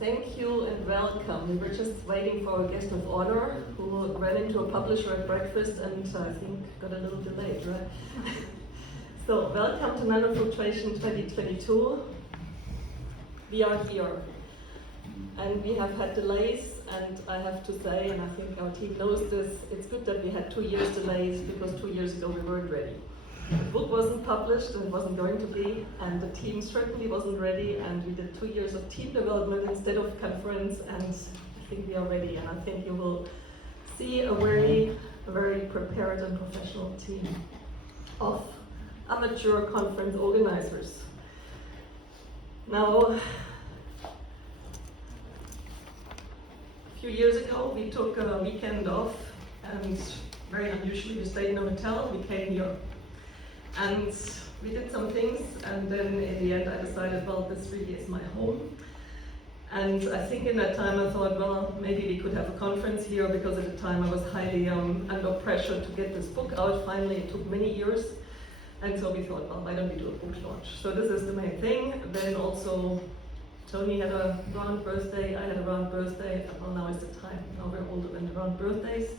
thank you and welcome. We were just waiting for our guest of honor who ran into a publisher at breakfast and I think got a little delayed, right? So, welcome to NANOFILTRATION 2022. We are here and we have had delays, and I have to say, and I think our team knows this, it's good that we had 2 years delays because 2 years ago we weren't ready. The book wasn't published and it wasn't going to be, and the team certainly wasn't ready, and we did 2 years of team development instead of conference, and I think we are ready, and I think you will see a very prepared and professional team of amateur conference organizers. Now, a few years ago we took a weekend off, and very unusually we stayed in a hotel. We came here. And we did some things, and then in the end I decided, well, this really is my home. And I think in that time I thought, well, maybe we could have a conference here, because at the time I was highly under pressure to get this book out. Finally, it took many years. And so we thought, well, why don't we do a book launch? So this is the main thing. Then also, Tony had a round birthday, I had a round birthday. Well, now is the time. Now we're older than the round birthdays.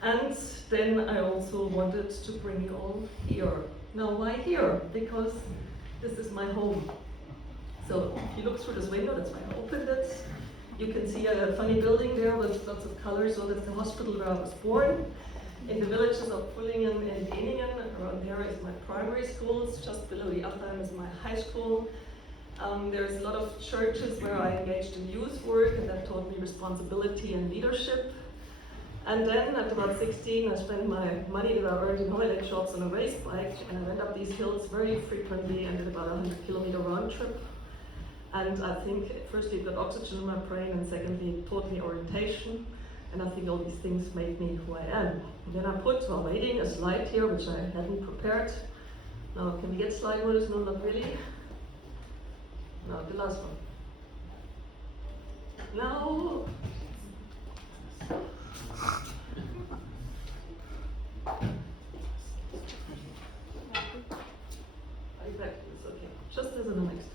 And then I also wanted to bring you all here. Now, why here? Because this is my home. So if you look through this window, that's why I opened it. You can see a funny building there with lots of colors. So that's the hospital where I was born. In the villages of Pullingen and Eningen, around there is my primary schools. Just below the Achteim is my high school. There's a lot of churches where I engaged in youth work, and that taught me responsibility and leadership. And then at about 16, I spent my money that I earned in holiday shops on a race bike, and I went up these hills very frequently and did about a 100-kilometer round trip. And I think, firstly, it got oxygen in my brain, and secondly, it taught me orientation. And I think all these things made me who I am. And then I put, while waiting, a slide here, which I hadn't prepared. Now, can we get slide rules? No, not really. No, the last one. No. Okay. Just as in the next.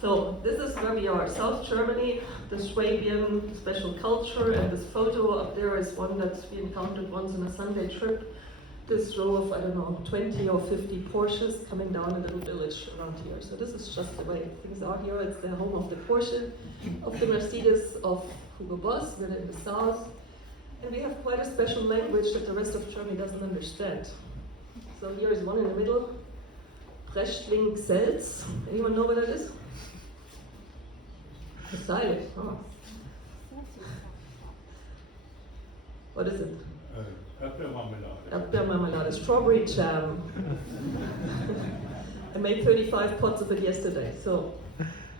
So this is where we are, South Germany, the Swabian special culture, and this photo up there is one that we encountered once on a Sunday trip. This row of, I don't know, 20 or 50 Porsches coming down a little village around here. So this is just the way things are here. It's the home of the Porsche, of the Mercedes, of Hugo Boss, we're in the south. And we have quite a special language that the rest of Germany doesn't understand. So here is one in the middle, Prechtling Selz. Anyone know what that is? It's silent. Oh. What is it? Erdbeermarmelade. Erdbeermarmelade, strawberry jam. I made 35 pots of it yesterday, so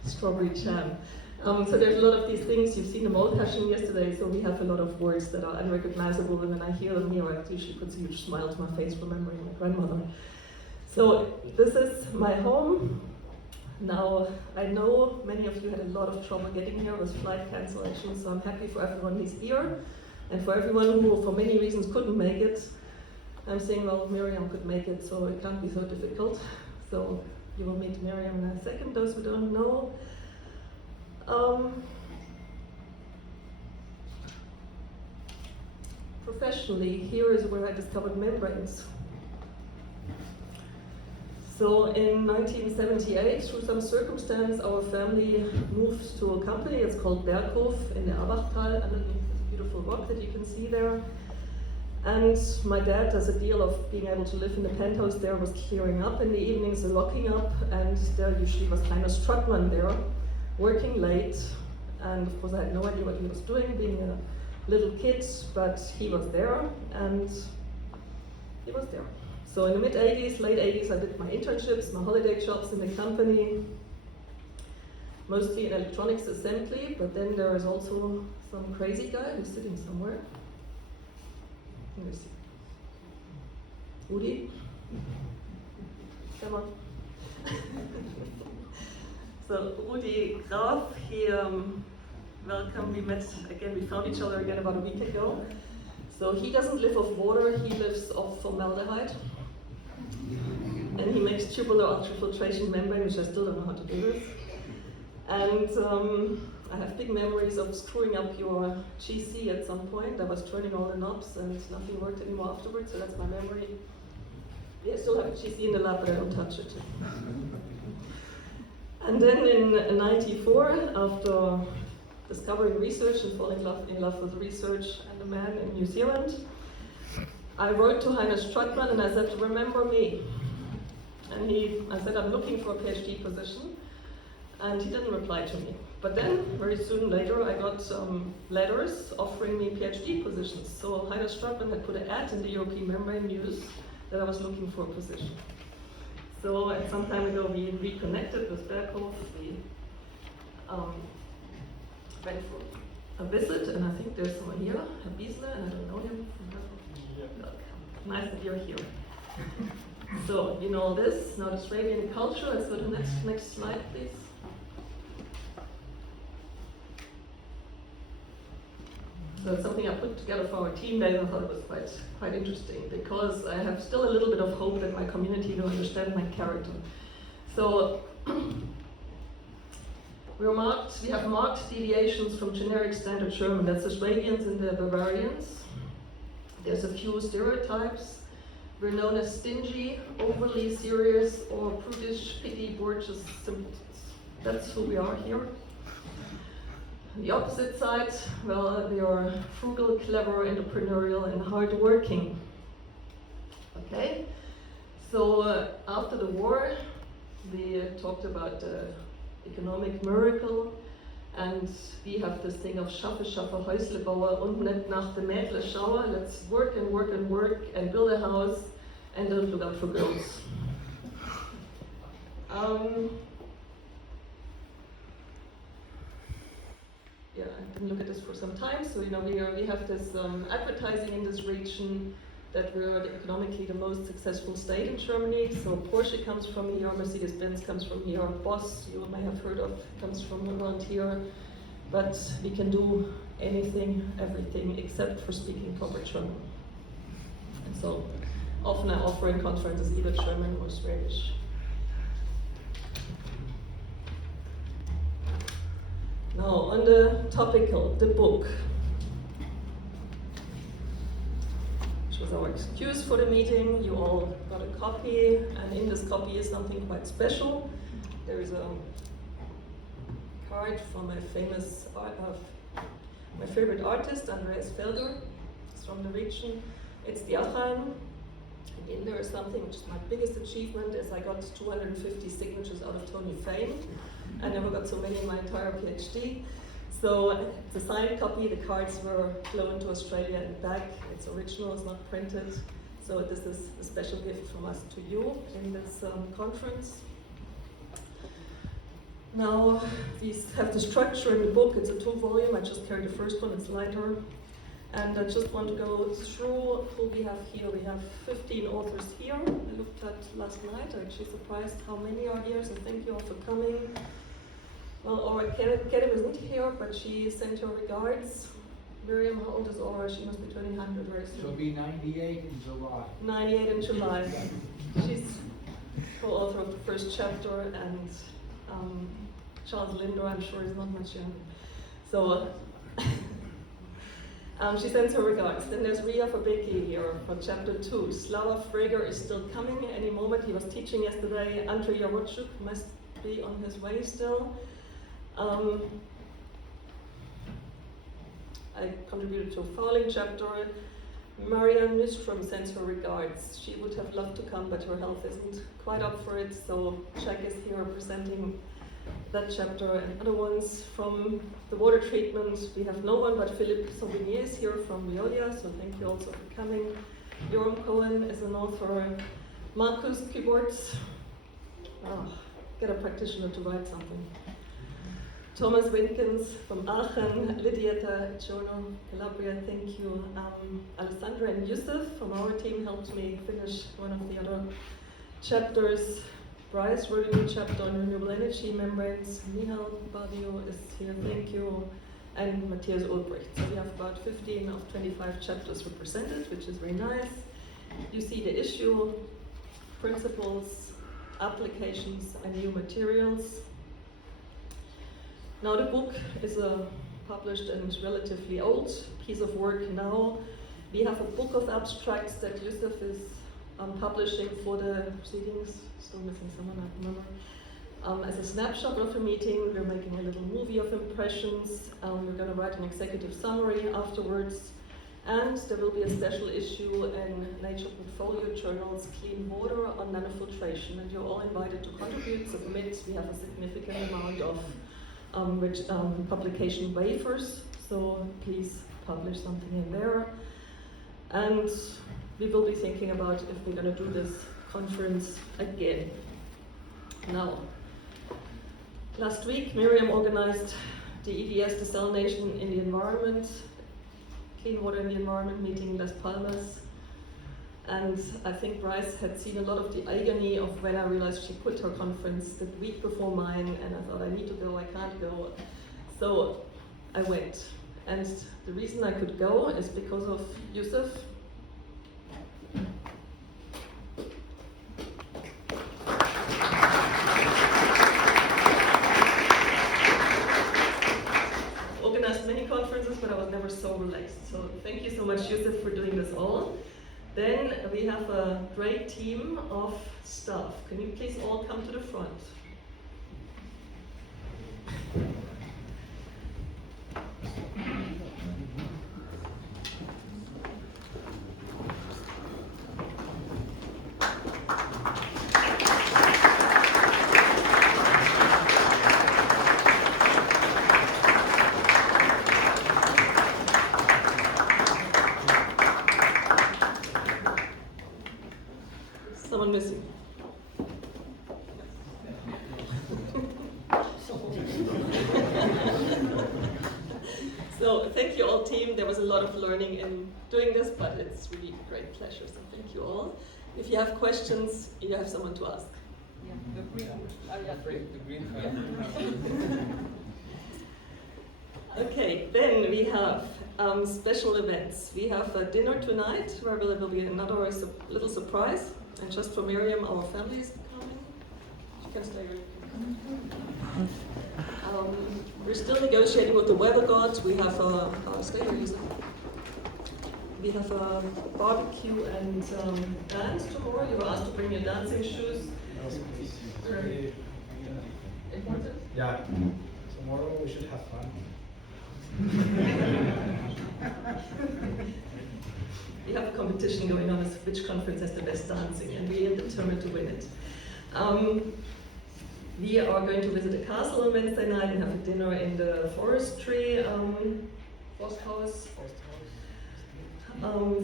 strawberry jam. So there's a lot of these things. You've seen the Maultaschen yesterday, so we have a lot of words that are unrecognizable, and when I hear them here, it usually puts a huge smile to my face, remembering my grandmother. So this is my home. Now, I know many of you had a lot of trouble getting here with flight cancellation, so I'm happy for everyone who's here, and for everyone who, for many reasons, couldn't make it. I'm saying, well, Miriam could make it, so it can't be so difficult. So you will meet Miriam in a second, those who don't know. Professionally, here is where I discovered membranes. So in 1978, through some circumstance, our family moved to a company. It's called Berghof in the Abachtal, underneath this beautiful rock that you can see there. And my dad, as a deal of being able to live in the penthouse there, was clearing up in the evenings and locking up, and there usually was kind of Struckman there, working late. And of course I had no idea what he was doing, being a little kid, but he was there, and he was there. So in the mid-80s, late 80s, I did my internships, my holiday jobs in the company, mostly in electronics assembly, but then there is also some crazy guy who's sitting somewhere. Let me see. Udi? Come on. So Udi Graf, he welcome, we met again, we found each other again about a week ago. So he doesn't live off water, he lives off formaldehyde. And he makes tubular ultrafiltration membrane, which I still don't know how to do this. And I have big memories of screwing up your GC at some point. I was turning all the knobs and nothing worked anymore afterwards, so that's my memory. Yeah, I still have a GC in the lab, but I don't touch it. And then in '94, after discovering research and falling in love with research and a man in New Zealand, I wrote to Heiner Struckmann and I said, remember me. And I said, I'm looking for a PhD position. And he didn't reply to me. But then, very soon later, I got letters offering me PhD positions. So Heiner Struckmann had put an ad in the European Membrane News that I was looking for a position. So at some time ago, we reconnected with Berghoff. We went for a visit, and I think there's someone here, Herr Biesler, and I don't know him. Nice that you're here. So, you know this, now the Swabian culture. Let's go to the next slide, please. So it's something I put together for our team that I thought it was quite interesting, because I have still a little bit of hope that my community will understand my character. So we have marked deviations from generic standard German. That's the Swabians and the Bavarians. There's a few stereotypes. We're known as stingy, overly serious, or prudish, picky, gorgeous simpletons. That's who we are here. The opposite side, well, we are frugal, clever, entrepreneurial, and hardworking. Okay? So after the war, we talked about the economic miracle, and we have this thing of schaffe, Häusle bauen und nicht nach dem Mädle schauen. Let's work and work and work and build a house and don't look out for girls. Yeah, I didn't look at this for some time. So you know, we have this advertising in this region that we're economically the most successful state in Germany. So Porsche comes from here, Mercedes-Benz comes from here, Boss, you may have heard of, comes from around here. But we can do anything, everything, except for speaking proper German. And so often I offer in conferences either German or Swedish. Now, on the topical, the book, which was our excuse for the meeting. You all got a copy, and in this copy is something quite special. There is a card from my favorite artist, Andreas Felder. It's from the region. It's the Achan. And in there is something which is my biggest achievement, is I got 250 signatures out of Tony Fane. I never got so many in my entire PhD. So it's a signed copy. The cards were flown to Australia and back. It's original, it's not printed. So this is a special gift from us to you in this conference. Now, we have the structure in the book. It's a 2-volume. I just carried the first one, it's lighter. And I just want to go through who we have here. We have 15 authors here. I looked at last night. I'm actually surprised how many are here, so thank you all for coming. Well, Aura Kerem isn't here, but she sent her regards. Miriam, how old is Aura? She must be turning 100 very soon. She'll be 98 in July. 98 in July. She's co-author of the first chapter, and Charles Linder, I'm sure, is not much younger. So she sends her regards. Then there's Ria Fabeki here for chapter 2. Slava Freger is still coming any moment. He was teaching yesterday. Andrei Yarochuk must be on his way still. I contributed to a fouling chapter. Marianne Nystrom sends her regards. She would have loved to come, but her health isn't quite up for it. So Jack is here presenting that chapter, and other ones from the water treatment. We have no one but Philippe Sauvigny is here from Veolia, so thank you also for coming. Joram Cohen is an author. Markus Kibortz, get a practitioner to write something. Thomas Winkins from Aachen, Lydietta Chono, Calabria, thank you. Alessandra and Yusuf from our team helped me finish one of the other chapters. Bryce wrote a new chapter on renewable energy membranes. Nihal Badio is here, thank you. And Matthias Ulbricht. So we have about 15 of 25 chapters represented, which is very nice. You see the issue, principles, applications, and new materials. Now the book is a published and relatively old piece of work now. We have a book of abstracts that Yusuf is publishing for the proceedings, still missing someone, I remember. As a snapshot of a meeting, we're making a little movie of impressions. We're going to write an executive summary afterwards. And there will be a special issue in Nature Portfolio Journal's Clean Water on nanofiltration. And you're all invited to contribute, submit. We have a significant amount of publication waivers, so please publish something in there. And we will be thinking about if we're going to do this conference again. Now, last week Miriam organized the EDS Desalination in the Environment, Clean Water in the Environment meeting in Las Palmas. And I think Bryce had seen a lot of the agony of when I realized she quit her conference the week before mine, and I thought, I need to go, I can't go. So I went. And the reason I could go is because of Yusuf. Organized many conferences, but I was never so relaxed. So thank you so much, Yusuf, for doing this all. Then we have a great team of staff. Can you please all come to the front? Someone missing. So thank you all team. There was a lot of learning in doing this, but it's really a great pleasure. So thank you all. If you have questions, you have someone to ask. Yeah, the green. Okay, then we have special events. We have a dinner tonight where there will be another little surprise. And just for Miriam, our family is coming. She can stay here. We're still negotiating with the weather gods. We have stay here, Lisa. We have a barbecue and dance tomorrow. You were asked to bring your dancing shoes. Very important? Yeah. Tomorrow we should have fun. We have a competition going on as which conference has the best dancing, and we are determined to win it. We are going to visit a castle on Wednesday night and have a dinner in the forestry Forsthaus.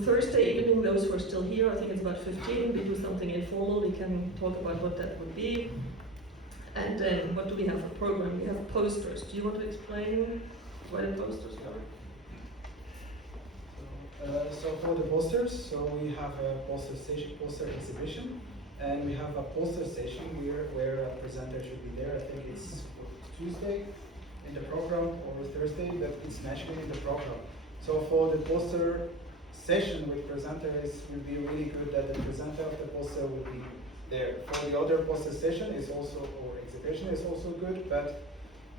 Thursday evening, those who are still here, I think it's about 15, we do something informal. We can talk about what that would be. And then, what do we have for program? We have posters. Do you want to explain why the posters are? So for the posters, so we have a poster exhibition, and we have a poster session where a presenter should be there. I think it's Tuesday in the program or Thursday, but it's naturally in the program. So for the poster session with presenters, it would be really good that the presenter of the poster would be there. For the other poster session is also, or exhibition is also good, but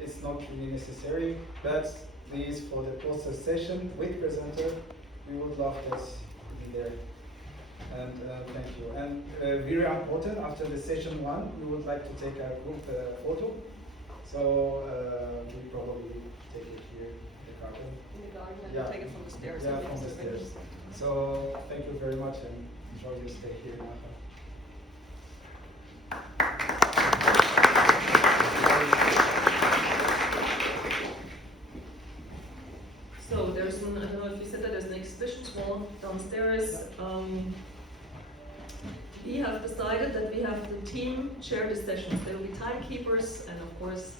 it's not really necessary. But these for the poster session with presenter, we would love that to be there. And thank you. And very important, after the session 1, we would like to take a group photo. So we probably take it here in the garden. In the garden, and Yeah. take it from the stairs. Yeah, from the stairs. So thank you very much and enjoy your stay here in Aachen. So there's an, I don't know if you said that, there's an exhibition wall downstairs. We have decided that we have the team chair the sessions. There will be timekeepers, and of course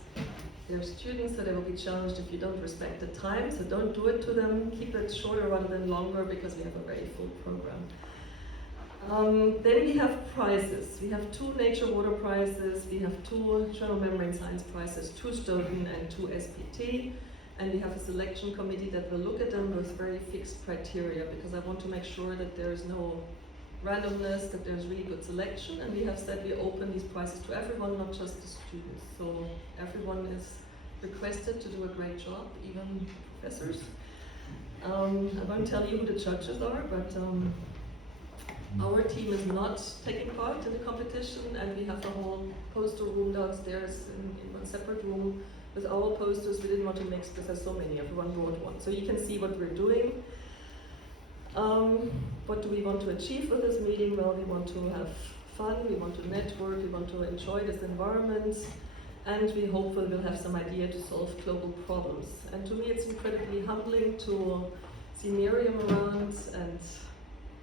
they're students, so they will be challenged if you don't respect the time. So don't do it to them. Keep it shorter rather than longer, because we have a very full program. Then we have prizes. We have 2 nature water prizes. We have 2 journal membrane science prizes, 2 Stoughton and 2 SPT. And we have a selection committee that will look at them with very fixed criteria, because I want to make sure that there is no randomness, that there's really good selection. And we have said we open these prizes to everyone, not just the students. So everyone is requested to do a great job, even professors. I won't tell you who the judges are, but our team is not taking part in the competition, and we have a whole poster room downstairs in one separate room with our posters. We didn't want to mix because there's so many, everyone brought one. So you can see what we're doing. What do we want to achieve with this meeting? Well, we want to have fun, we want to network, we want to enjoy this environment, and we hopefully will have some idea to solve global problems. And to me it's incredibly humbling to see Miriam around, and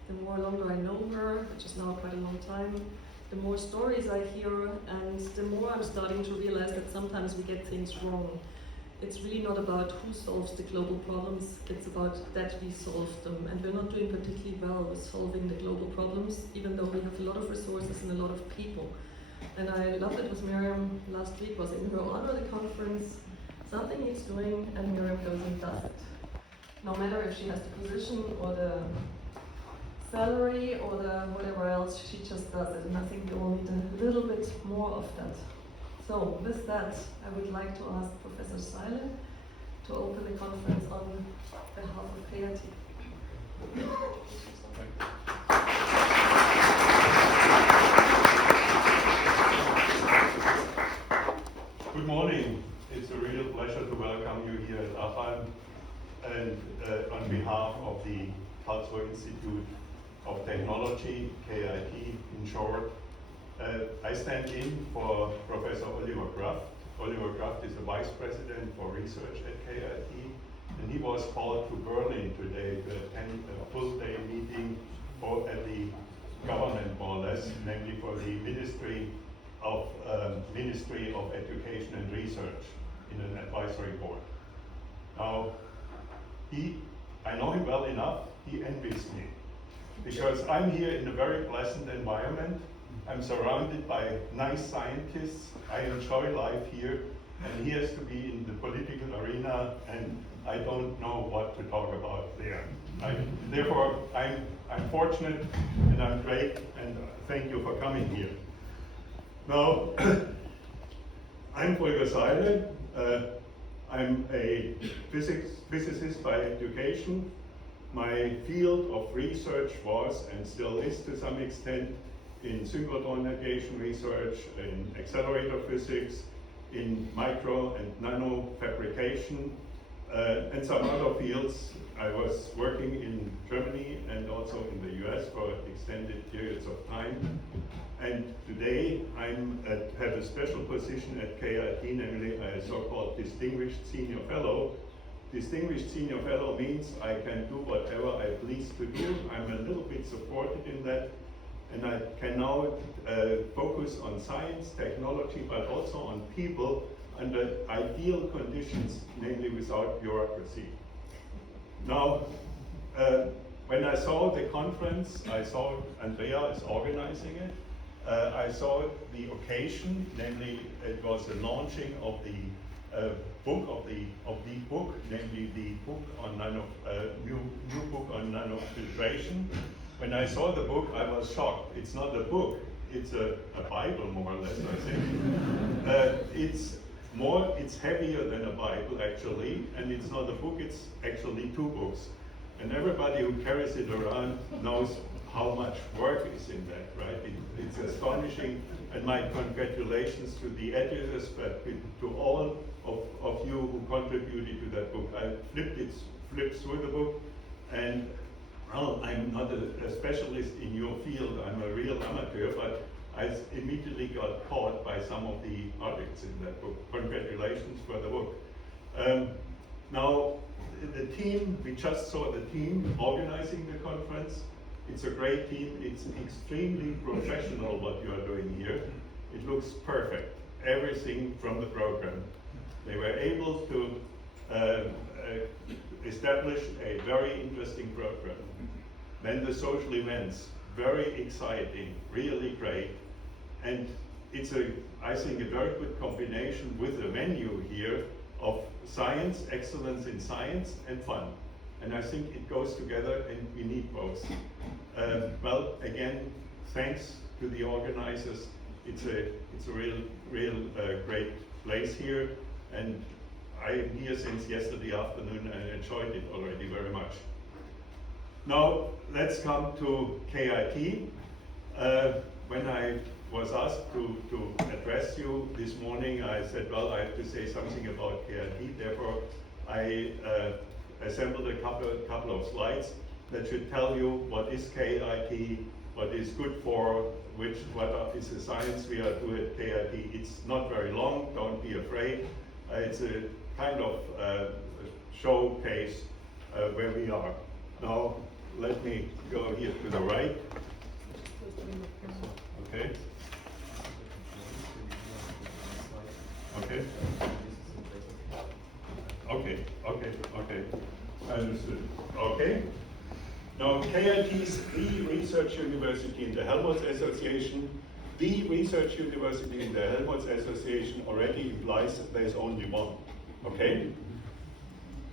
the more longer I know her, which is now quite a long time, the more stories I hear, and the more I'm starting to realize that sometimes we get things wrong. It's really not about who solves the global problems, it's about that we solve them. And we're not doing particularly well with solving the global problems, even though we have a lot of resources and a lot of people. And I loved it with Miriam last week, was in her honor, the conference. Something needs doing, and Miriam goes and does it. No matter if she has the position or the salary or the whatever else, she just does it. And I think we all need a little bit more of that. So with that, I would like to ask Professor Seile to open the conference on behalf of KIT. Good morning. It's a real pleasure to welcome you here at Aachen, and on behalf of the Karlsruhe Institute of Technology, KIT in short. I stand in for Professor Oliver Kraft. Oliver Kraft is the Vice President for Research at KIT, and he was called to Berlin today to attend a full-day meeting at the government, more or less, namely for the Ministry of Education and Research in an advisory board. Now, I know him well enough, he envies me, because I'm here in a very pleasant environment. I'm surrounded by nice scientists. I enjoy life here, and he has to be in the political arena, and I don't know what to talk about there. Therefore, I'm fortunate, and I'm great, and thank you for coming here. Now, I'm Volker Seile. I'm a physicist by education. My field of research was, and still is to some extent, in synchrotron negation research, in accelerator physics, in micro and nano fabrication, and some other fields. I was working in Germany and also in the US for extended periods of time. And today I have a special position at KIT, namely a so-called Distinguished Senior Fellow. Distinguished Senior Fellow means I can do whatever I please to do. I'm a little bit supported in that, and I can now focus on science, technology, but also on people under ideal conditions, namely without bureaucracy. Now, when I saw the conference, I saw Andrea is organizing it. I saw the occasion, namely it was the launching of the book, namely the book on new book on nanofiltration. When I saw the book, I was shocked. It's not a book; it's a Bible, more or less, I think. It's heavier than a Bible actually, and it's not a book. It's actually two books, and everybody who carries it around knows how much work is in that, right? It's astonishing, and my congratulations to the editors, but to all of you who contributed to that book. I flipped through the book, and well, I'm not a specialist in your field, I'm a real amateur, but I immediately got caught by some of the articles in that book. Congratulations for the book. Now, the team, we just saw the team organizing the conference. It's a great team. It's extremely professional what you are doing here. It looks perfect, everything from the program. They were able to establish a very interesting program. Then the social events, very exciting, really great. And it's I think a very good combination with the venue here of science, excellence in science, and fun. And I think it goes together, and we need both. Well, again, thanks to the organizers. It's a real great place here, and I'm here since yesterday afternoon and enjoyed it already very much. Now, let's come to KIT. When I was asked to address you this morning, I said, well, I have to say something about KIT. Therefore, I assembled a couple of slides that should tell you what is KIT, what is good for, what is the science we are doing at KIT. It's not very long, don't be afraid. It's a kind of showcase where we are. Now, let me go here to the right. Okay. Okay. Okay. Understood. Okay. Now, KIT is the research university in the Helmholtz Association. The research university in the Helmholtz Association already implies that there is only one. Okay?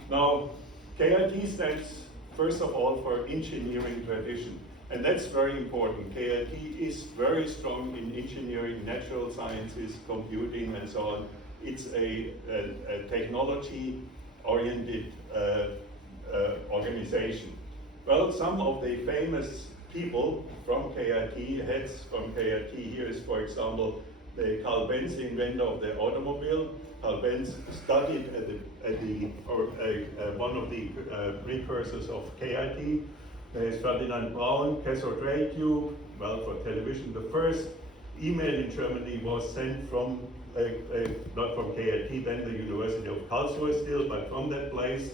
Now, KIT stands first of all for engineering tradition. And that's very important. KIT is very strong in engineering, natural sciences, computing, and so on. It's a technology-oriented organization. Well, some of the famous people from KIT, heads from KIT, here is, for example, the Carl Benz, the inventor of the automobile. Carl Benz studied one of the precursors of KIT. There's Ferdinand Braun, cathode ray tube, well, for television. The first email in Germany was sent from, not from KIT, then the University of Karlsruhe still, but from that place.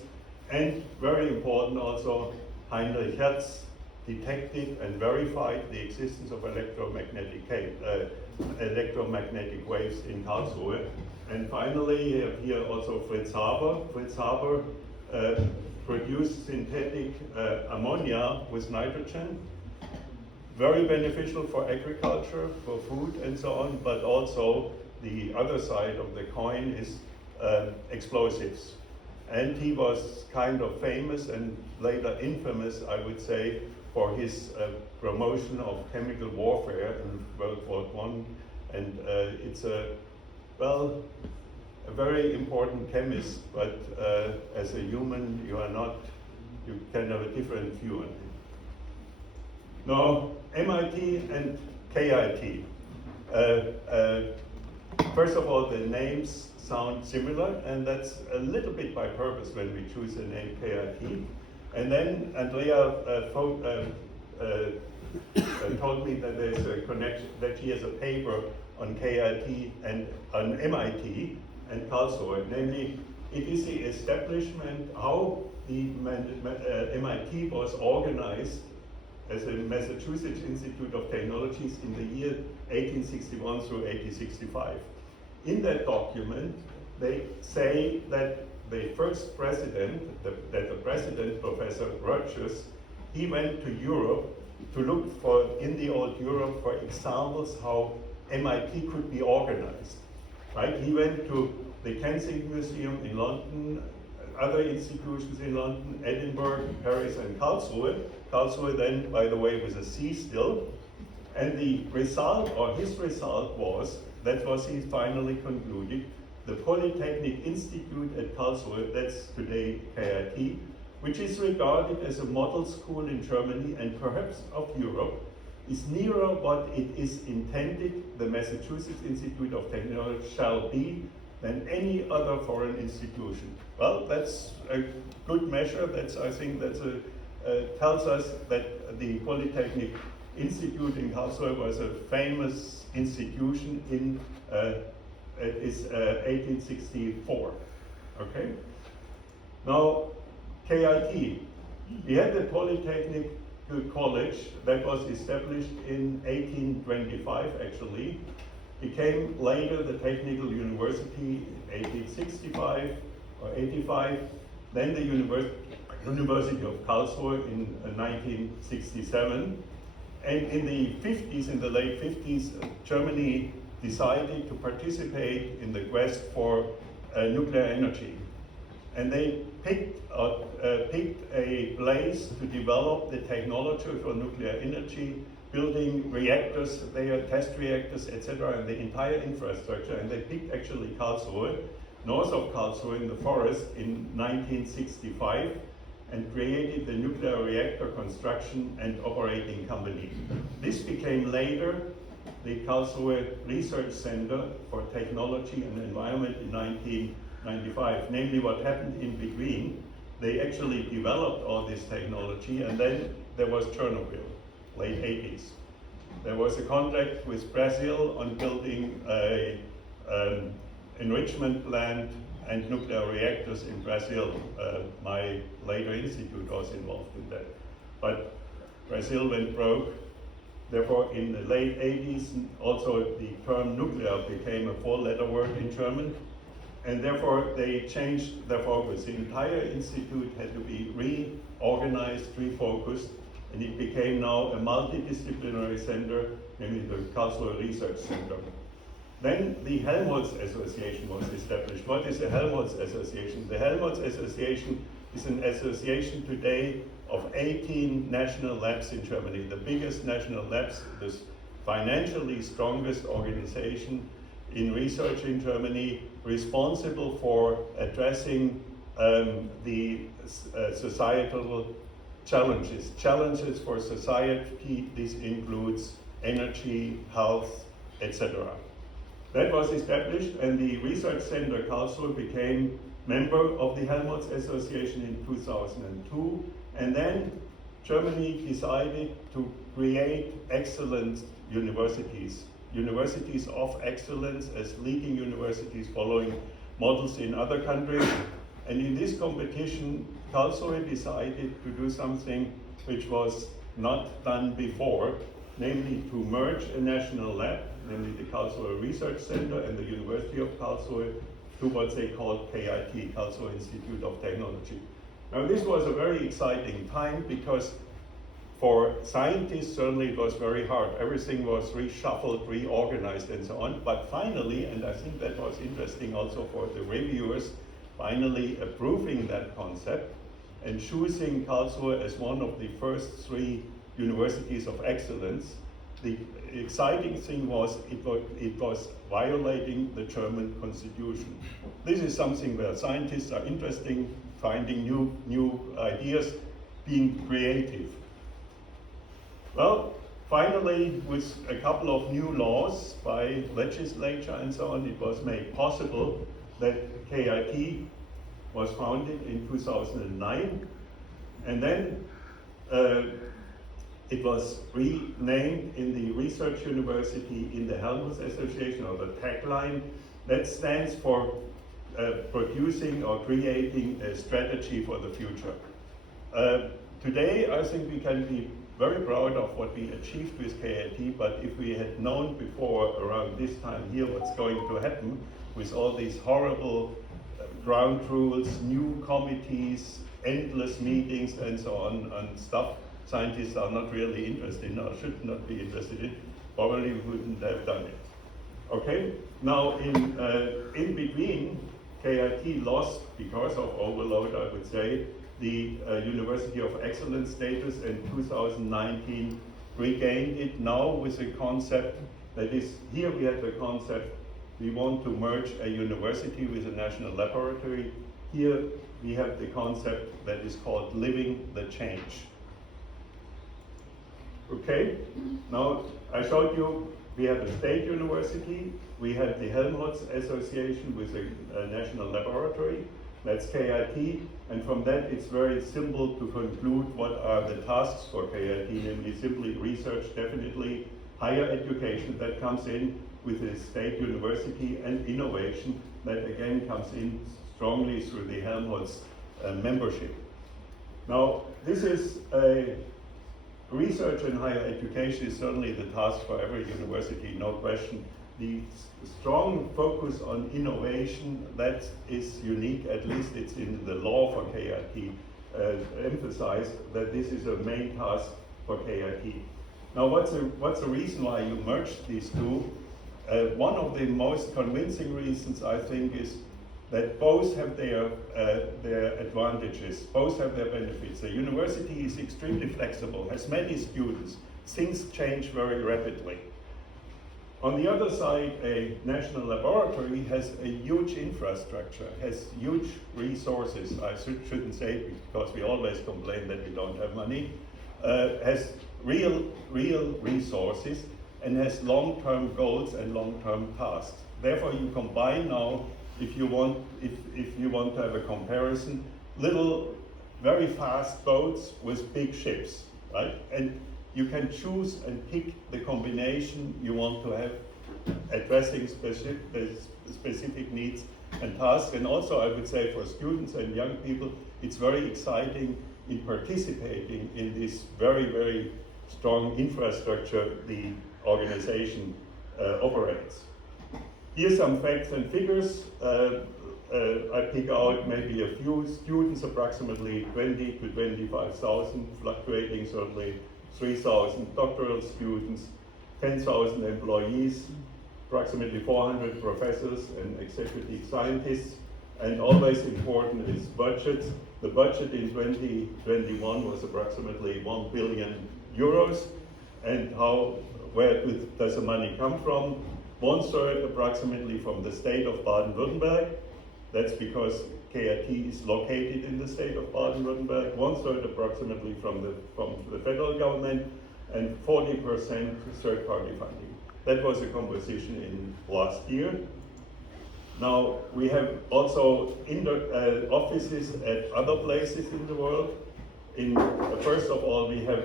And very important also, Heinrich Hertz detected and verified the existence of electromagnetic waves in Karlsruhe. And finally, you have here also Fritz Haber. Fritz Haber produced synthetic ammonia with nitrogen. Very beneficial for agriculture, for food and so on, but also the other side of the coin is explosives. And he was kind of famous and later infamous, I would say, for his promotion of chemical warfare in World War I. And it's a very important chemist, but as a human, you can have a different view on it. Now, MIT and KIT. First of all, the names sound similar, and that's a little bit by purpose when we choose the name KIT. And then Andrea told me that there's a connection, that she has a paper on KIT and on MIT and Karlsruhe. Namely, it is the establishment, how the MIT was organized as a Massachusetts Institute of Technologies in the year 1861 through 1865. In that document, they say that the first president, the president, Professor Rogers, he went to Europe to look for, in the old Europe, for examples how MIT could be organized. Right? He went to the Kensington Museum in London, other institutions in London, Edinburgh, Paris, and Karlsruhe. Karlsruhe then, by the way, with a C still. And the result, or his result was, that was he finally concluded, the Polytechnic Institute at Karlsruhe, that's today KIT, which is regarded as a model school in Germany and perhaps of Europe, is nearer what it is intended the Massachusetts Institute of Technology shall be than any other foreign institution. Well, that's a good measure. I think that's tells us that the Polytechnic Institute in Karlsruhe was a famous institution in 1864. Okay. Now, KIT. We had the Polytechnic College that was established in 1825, actually. Became later the Technical University in 1865 or 85. Then the University of Karlsruhe in 1967. And in the 50s, in the late 50s, Germany decided to participate in the quest for nuclear energy. And they picked a place to develop the technology for nuclear energy, building reactors, they are test reactors, etc., and the entire infrastructure. And they picked actually Karlsruhe. north of Karlsruhe in the forest in 1965 and created the nuclear reactor construction and operating company. This became later the Karlsruhe Research Center for Technology and Environment in 1995. Namely, what happened in between, they actually developed all this technology, and then there was Chernobyl, late 80s. There was a contract with Brazil on building a enrichment plant and nuclear reactors in Brazil. My later institute was involved in that. But Brazil went broke. Therefore, in the late 80s, also the term nuclear became a four-letter word in German. And therefore, they changed their focus. The entire institute had to be reorganized, refocused, and it became now a multidisciplinary center, namely the Karlsruhe Research Center. Then the Helmholtz Association was established. What is the Helmholtz Association? The Helmholtz Association is an association today of 18 national labs in Germany, the biggest national labs, the financially strongest organization in research in Germany, responsible for addressing the societal challenges for society. This includes energy, health, etc. That was established, and the Research Center Karlsruhe became member of the Helmholtz Association in 2002, and then Germany decided to create excellent universities of excellence as leading universities following models in other countries. And in this competition, Karlsruhe decided to do something which was not done before, namely to merge a national lab, namely the Karlsruhe Research Center and the University of Karlsruhe, to what they called KIT, Karlsruhe Institute of Technology. Now this was a very exciting time because for scientists, certainly it was very hard. Everything was reshuffled, reorganized, and so on. But finally, and I think that was interesting also for the reviewers, finally approving that concept and choosing Karlsruhe as one of the first three universities of excellence. The exciting thing was it was violating the German constitution. This is something where scientists are interested, finding new ideas, being creative. Well, finally, with a couple of new laws by legislature and so on, it was made possible that KIT was founded in 2009, and then it was renamed in the Research University in the Helmholtz Association, or the tagline that stands for producing or creating a strategy for the future. Today, I think we can be very proud of what we achieved with KIT, but if we had known before around this time here what's going to happen with all these horrible ground rules, new committees, endless meetings and so on, and stuff scientists are not really interested in or should not be interested in, probably we wouldn't have done it. Okay, now in between, KIT lost, because of overload I would say, the University of Excellence status, in 2019 regained it now with a concept that is, here we have the concept, we want to merge a university with a national laboratory. Here we have the concept that is called living the change. Okay, now I showed you we have a state university, we have the Helmholtz Association with a national laboratory, that's KIT, and from that it's very simple to conclude what are the tasks for KIT, namely simply research, definitely, higher education that comes in with the state university, and innovation that again comes in strongly through the Helmholtz membership. Now, this is a research and higher education is certainly the task for every university, no question. The strong focus on innovation, that is unique, at least it's in the law for KIT, emphasized that this is a main task for KIT. Now what's the reason why you merged these two? One of the most convincing reasons, I think, is that both have their advantages, both have their benefits. The university is extremely flexible, has many students, things change very rapidly. On the other side, a national laboratory has a huge infrastructure, has huge resources. I shouldn't say it because we always complain that we don't have money. Has real resources and has long-term goals and long-term tasks. Therefore, you combine now, if you want to have a comparison, little, very fast boats with big ships, right? And you can choose and pick the combination you want to have, addressing specific needs and tasks. And also, I would say for students and young people, it's very exciting in participating in this very strong infrastructure the organization operates. Here's some facts and figures. I pick out maybe a few students, approximately 20 to 25,000, fluctuating certainly 3,000 doctoral students, 10,000 employees, approximately 400 professors and executive scientists, and always important is budget. The budget in 2021 was approximately 1 billion euros, and where does the money come from? 1/3 approximately from the state of Baden-Württemberg. That's because KIT is located in the state of Baden-Württemberg. 1/3 approximately from the federal government, and 40% third-party funding. That was the composition in last year. Now we have also offices at other places in the world. First of all, we have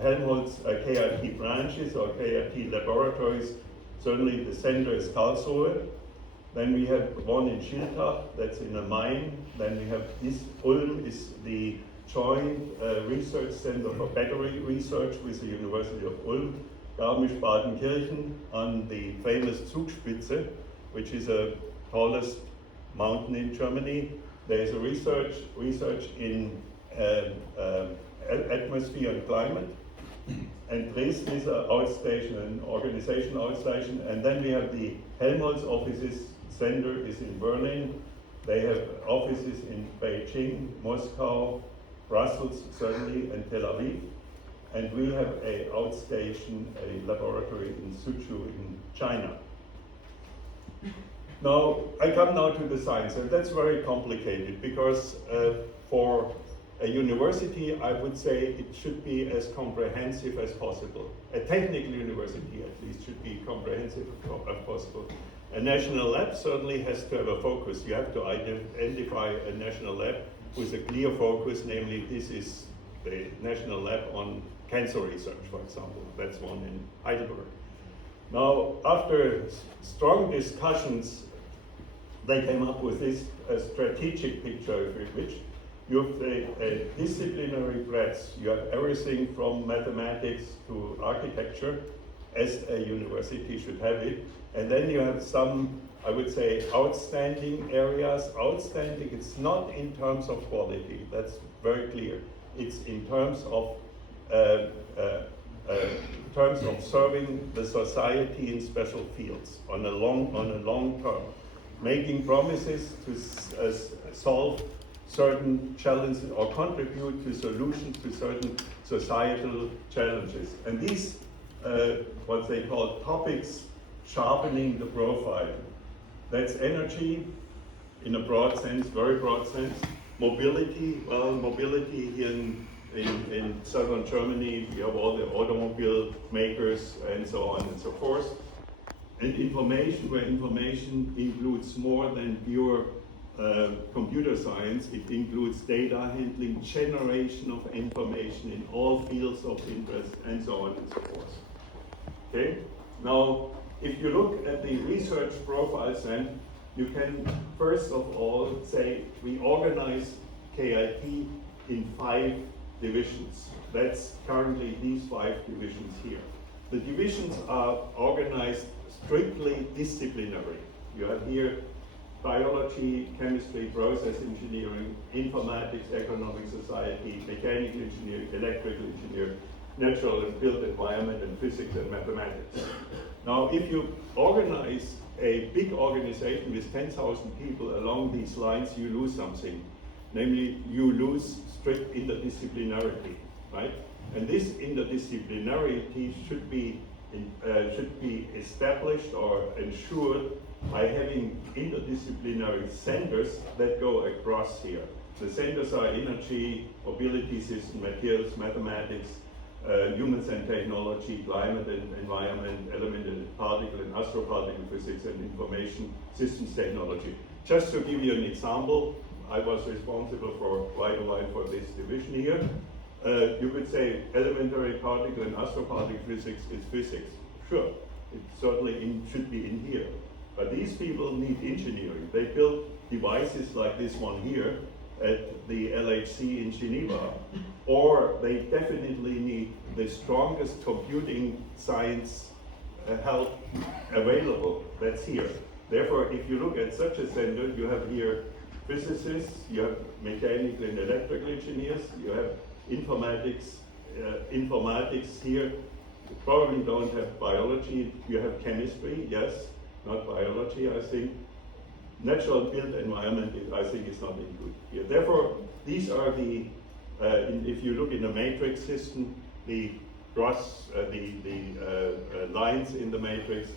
Helmholtz KIT branches or KIT laboratories. Certainly the center is Karlsruhe. Then we have one in Schiltach, that's in a mine. Then we have Ulm is the joint research center for battery research with the University of Ulm. Garmisch-Partenkirchen on the famous Zugspitze, which is the tallest mountain in Germany. There is a research in atmosphere and climate. And Dresden is an outstation, an organization outstation. And then we have the Helmholtz offices. Center is in Berlin. They have offices in Beijing, Moscow, Brussels certainly, and Tel Aviv. And we have a outstation, a laboratory in Suzhou in China. Now, I come now to the science, and that's very complicated because for a university, I would say it should be as comprehensive as possible. A technical university, at least, should be comprehensive as possible. A national lab certainly has to have a focus. You have to identify a national lab with a clear focus, namely this is the national lab on cancer research, for example. That's one in Heidelberg. Now, after strong discussions, they came up with this strategic picture, which you have a disciplinary breadth. You have everything from mathematics to architecture, as a university should have it. And then you have some, I would say, outstanding areas. Outstanding, it's not in terms of quality, that's very clear. It's in terms of serving the society in special fields on a long term, making promises to solve certain challenges or contribute to solutions to certain societal challenges. And these, what they call topics, sharpening the profile. That's energy in a broad sense, very broad sense. Mobility, well, mobility here in southern Germany, we have all the automobile makers and so on and so forth. And information, where information includes more than pure computer science, it includes data handling, generation of information in all fields of interest, and so on and so forth. Okay? Now, if you look at the research profiles, then you can first of all say we organize KIT in 5 divisions. That's currently these 5 divisions here. The divisions are organized strictly disciplinary. You have here biology, chemistry, process engineering, informatics, economic society, mechanical engineering, electrical engineering, natural and built environment, and physics and mathematics. Now, if you organize a big organization with 10,000 people along these lines, you lose something. Namely, you lose strict interdisciplinarity, right? And this interdisciplinarity should be should be established or ensured by having interdisciplinary centers that go across here. The centers are energy, mobility system, materials, mathematics, humans and technology, climate and environment, element and particle and astroparticle physics, and information systems technology. Just to give you an example, I was responsible for quite a while for this division here. You could say elementary particle and astroparticle physics is physics. Sure, it certainly should be in here. But these people need engineering. They build devices like this one here at the LHC in Geneva, or they definitely need the strongest computing science help available. That's here. Therefore, if you look at such a center, you have here physicists, you have mechanical and electrical engineers, you have informatics here. You probably don't have biology. You have chemistry, yes, not biology, I think. Natural built environment, I think, is not included here. Therefore, these are the, if you look in the matrix system, the cross, lines in the matrix,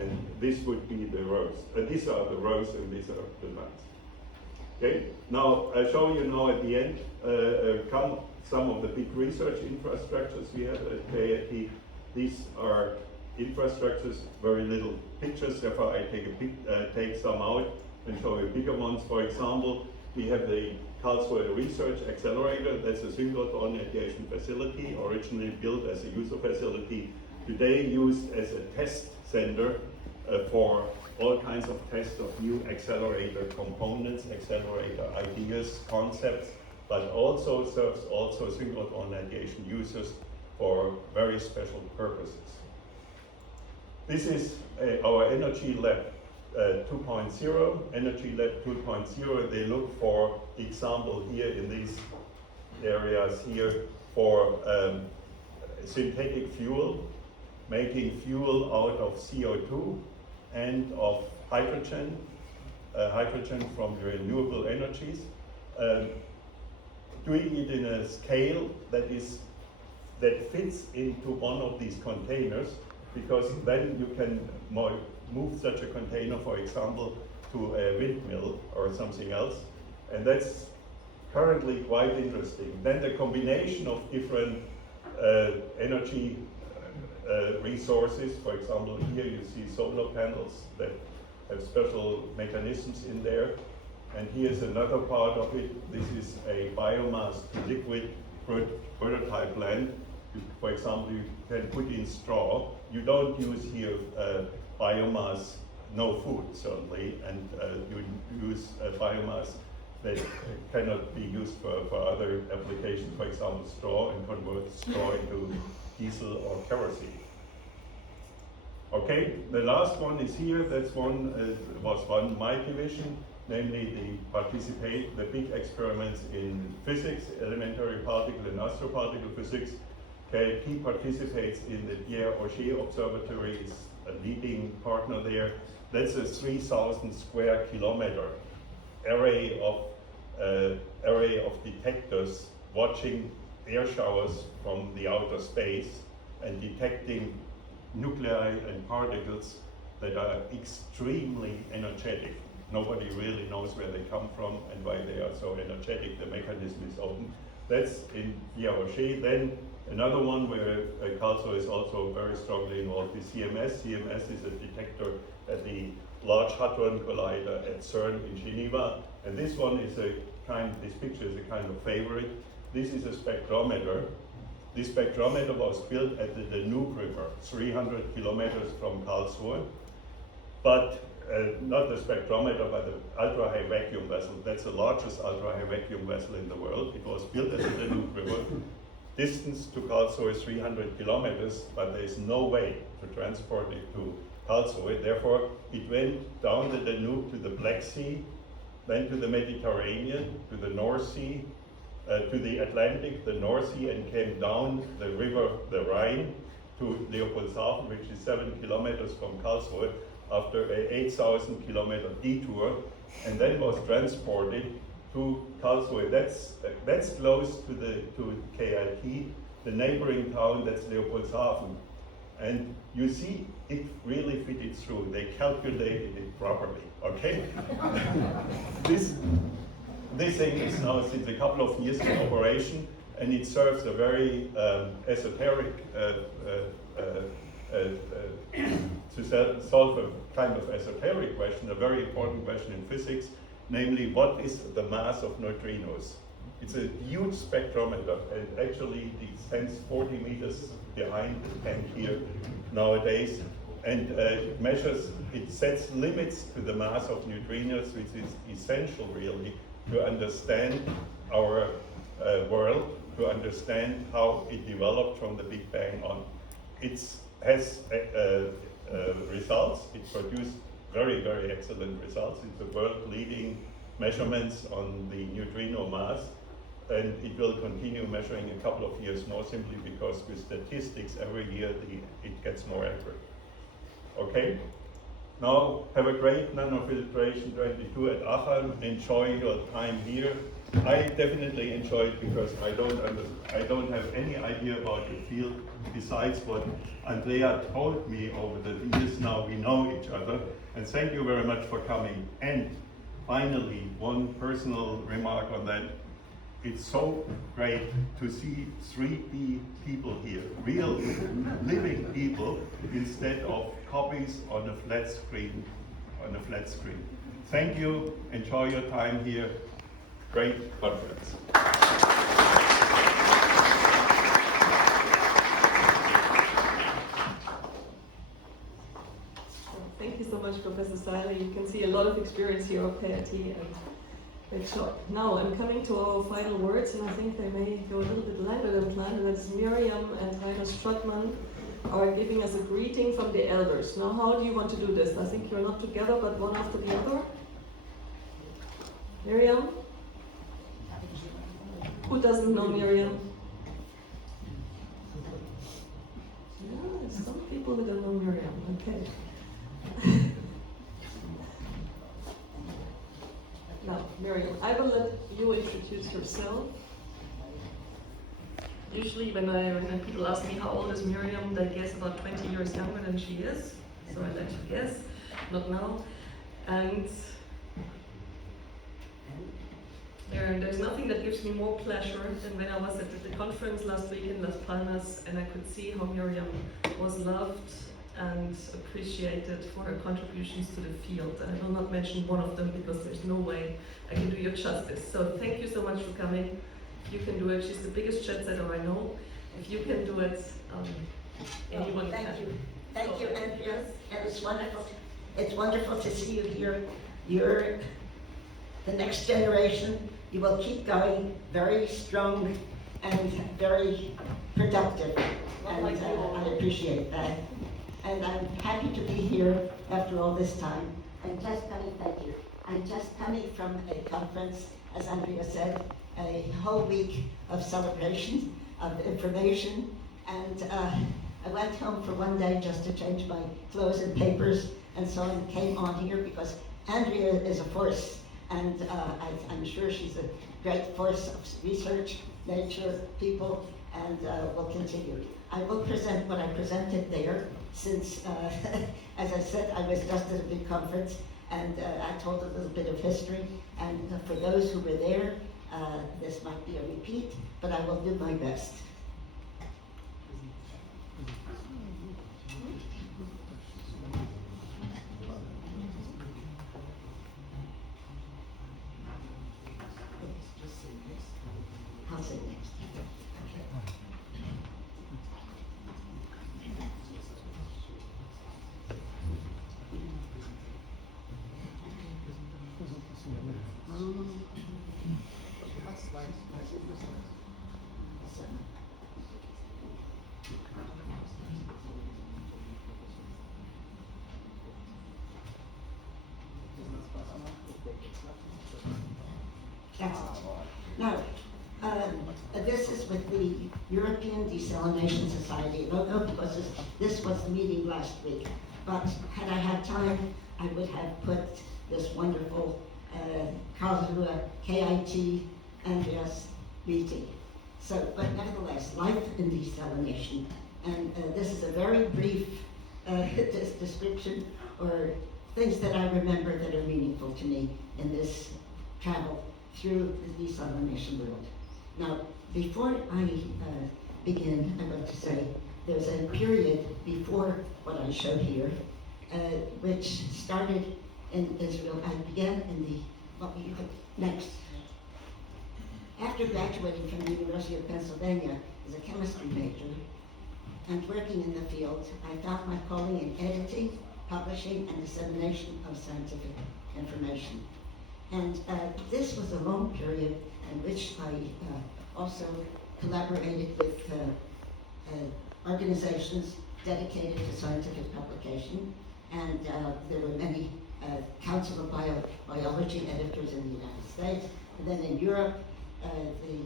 and this would be the rows. These are the rows and these are the lines. Okay, now I'll show you now at the end come some of the big research infrastructures we have at KIT. These are infrastructures, very little pictures, therefore I take some out and show you bigger ones. For example, we have the Karlsruhe Research Accelerator. That's a synchrotron radiation facility, originally built as a user facility, today used as a test center for all kinds of tests of new accelerator components, accelerator ideas, concepts, but also serves also synchrotron radiation users for very special purposes. This is our Energy Lab 2.0. Energy Lab 2.0, they look for example here in these areas here for synthetic fuel, making fuel out of CO2 and of hydrogen, hydrogen from renewable energies, doing it in a scale that fits into one of these containers, because then you can move such a container, for example, to a windmill or something else, and that's currently quite interesting. Then the combination of different energy resources, for example, here you see solar panels that have special mechanisms in there, and here's another part of it. This is a biomass to liquid prototype plant. For example, you can put in straw. You don't use here biomass, no food certainly, and you use biomass that cannot be used for other applications, for example straw, and convert straw into diesel or kerosene. Okay, the last one is here. That's one my division, namely the big experiments in physics, elementary particle and astroparticle physics. KIT participates in the Pierre Auger Observatory, is a leading partner there. That's a 3,000 square kilometer array of detectors watching air showers from the outer space and detecting nuclei and particles that are extremely energetic. Nobody really knows where they come from and why they are so energetic. The mechanism is open. That's in Pierre Auger. Then another one where Karlsruhe is also very strongly involved is CMS. CMS is a detector at the Large Hadron Collider at CERN in Geneva. And this one is this picture is a kind of favorite. This is a spectrometer. This spectrometer was built at the Danube River, 300 kilometers from Karlsruhe. But not the spectrometer, but the ultra-high vacuum vessel. That's the largest ultra-high vacuum vessel in the world. It was built at the Danube River. Distance to Karlsruhe is 300 kilometers, but there is no way to transport it to Karlsruhe. Therefore, it went down the Danube to the Black Sea, then to the Mediterranean, to the North Sea, to the Atlantic, the North Sea, and came down the river, the Rhine, to Leopoldshafen, which is 7 kilometers from Karlsruhe, after an 8,000 kilometer detour, and then was transported to Karlsruhe. That's close to KIT. The neighboring town, that's Leopoldshafen. And you see it really fitted through. They calculated it properly, okay? This thing is now since a couple of years in operation, and it serves a very esoteric, to solve a kind of esoteric question, a very important question in physics, namely what is the mass of neutrinos? It's a huge spectrometer, and actually it extends 40 meters behind the tank here nowadays, and it measures, it sets limits to the mass of neutrinos, which is essential really to understand our world, to understand how it developed from the Big Bang on. It has results, it produced very, very excellent results. It's the world-leading measurements on the neutrino mass, and it will continue measuring a couple of years more simply because with statistics every year it gets more accurate. Okay? Now have a great NANOFILTRATION 22 at Aachen. Enjoy your time here. I definitely enjoy it because I don't have any idea about the field besides what Andrea told me over the years now we know each other. And thank you very much for coming. And finally, one personal remark on that. It's so great to see 3D people here, real living people, instead of copies on a flat screen. Thank you, enjoy your time here. Great conference. Thank you so much, Professor Seiler. You can see a lot of experience here of KIT, and great job. Now I'm coming to our final words, and I think they may go a little bit longer than planned, and that's Miriam and Heiner Strottmann are giving us a greeting from the elders. Now, how do you want to do this? I think you're not together, but one after the other. Miriam? Who doesn't know Miriam? Yeah, there's some people who don't know Miriam. Okay. Now, Miriam, I will let you introduce yourself. Usually when people ask me how old is Miriam, they guess about 20 years younger than she is. So I let you guess, not now. And there's nothing that gives me more pleasure than when I was at the conference last week in Las Palmas and I could see how Miriam was loved and appreciated for her contributions to the field. And I will not mention one of them because there's no way I can do you justice. So thank you so much for coming. If you can do it, she's the biggest jet setter I know. If you can do it, anyone can. Thank you, Andrea. And it's wonderful. It's wonderful to see you here. You're the next generation. You will keep going very strong and very productive. And I appreciate that. And I'm happy to be here after all this time. I'm just coming, thank you. I'm just coming from a conference, as Andrea said, a whole week of celebration, of information, and I went home for one day just to change my clothes and papers, and so I came on here because Andrea is a force, and I'm sure she's a great force of research, nature, people, and will continue. I will present what I presented there, since, as I said, I was just at a big conference, and I told a little bit of history, and for those who were there, this might be a repeat, but I will do my best. I'll say next. Now, this is with the European Desalination Society. I don't know because this was the meeting last week, but had I had time, I would have put this wonderful Karlsruhe KIT Andreas meeting. So, but nevertheless, life in desalination. And this is a very brief description or things that I remember that are meaningful to me in this travel through the desalination world. Now, before I begin, I want to say there's a period before what I show here, which started in Israel. I began in the, next. After graduating from the University of Pennsylvania as a chemistry major and working in the field, I found my calling in editing, publishing, and dissemination of scientific information. And this was a long period in which I also collaborated with organizations dedicated to scientific publication, and there were many Council of Biology editors in the United States, and then in Europe, the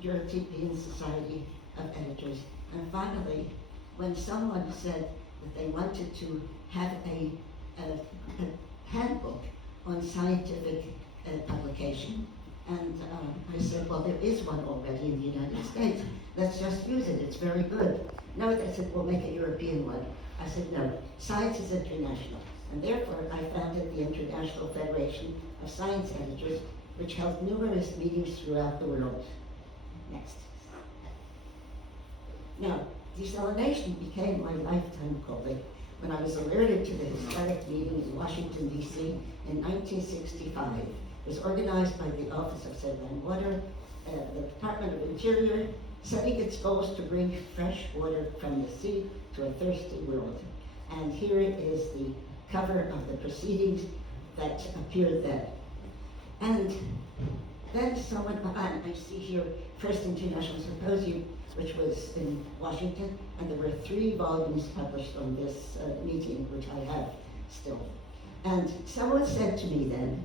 European Society of Editors. And finally, when someone said that they wanted to have a handbook on scientific publication, and I said, well, there is one already in the United States. Let's just use it. It's very good. No, they said, we'll make a European one. I said, no, science is international. And therefore, I founded the International Federation of Science Editors, which held numerous meetings throughout the world. Next. Now, desalination became my lifetime calling when I was alerted to the historic meeting in Washington, D.C. in 1965. It was organized by the Office of Saline and Water, the Department of Interior, setting its goals to bring fresh water from the sea to a thirsty world. And here is the cover of the proceedings that appeared then. And then someone, I see here, First International Symposium, which was in Washington, and there were 3 volumes published on this meeting, which I have still. And someone said to me then,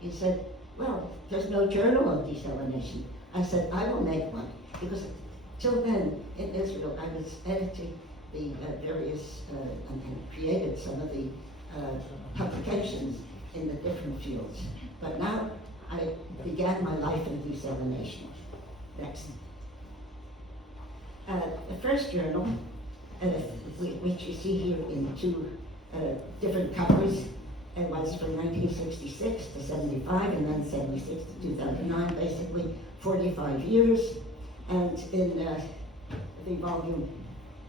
he said, well, there's no journal on desalination. I said, I will make one, because till then in Israel I was editing the various, and created some of the publications in the different fields. But now I began my life in desalination. Next. The first journal, which you see here in 2 different covers, it was from 1966 to 75, and then 76 to 2009, basically 45 years. And in the volume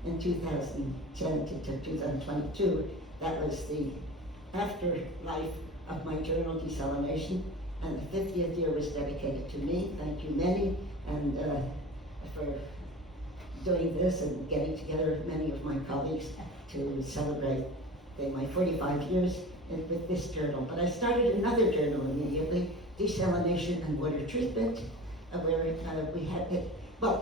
in 2010 to 2022, that was the afterlife of my journal, Desalination, and the 50th year was dedicated to me. Thank you, many, and for doing this and getting together many of my colleagues to celebrate my 45 years with this journal. But I started another journal immediately, Desalination and Water Treatment, where we had,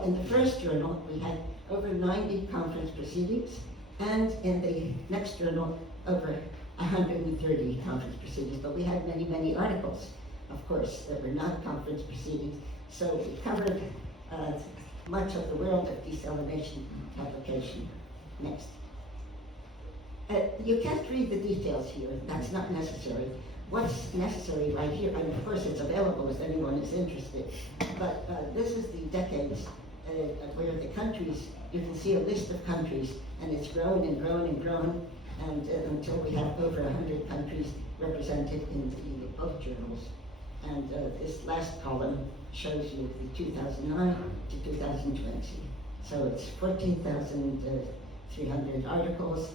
in the first journal, we had over 90 conference proceedings, and in the next journal, over 130 conference proceedings. But we had many, many articles, of course, that were not conference proceedings. So we covered much of the world of desalination publication. Next. You can't read the details here. That's not necessary. What's necessary right here, and of course it's available if anyone is interested, but this is the decades where the countries, you can see a list of countries, and it's grown and grown and grown, and until we have over 100 countries represented in both journals. And this last column shows you the 2009 to 2020. So it's 14,300 articles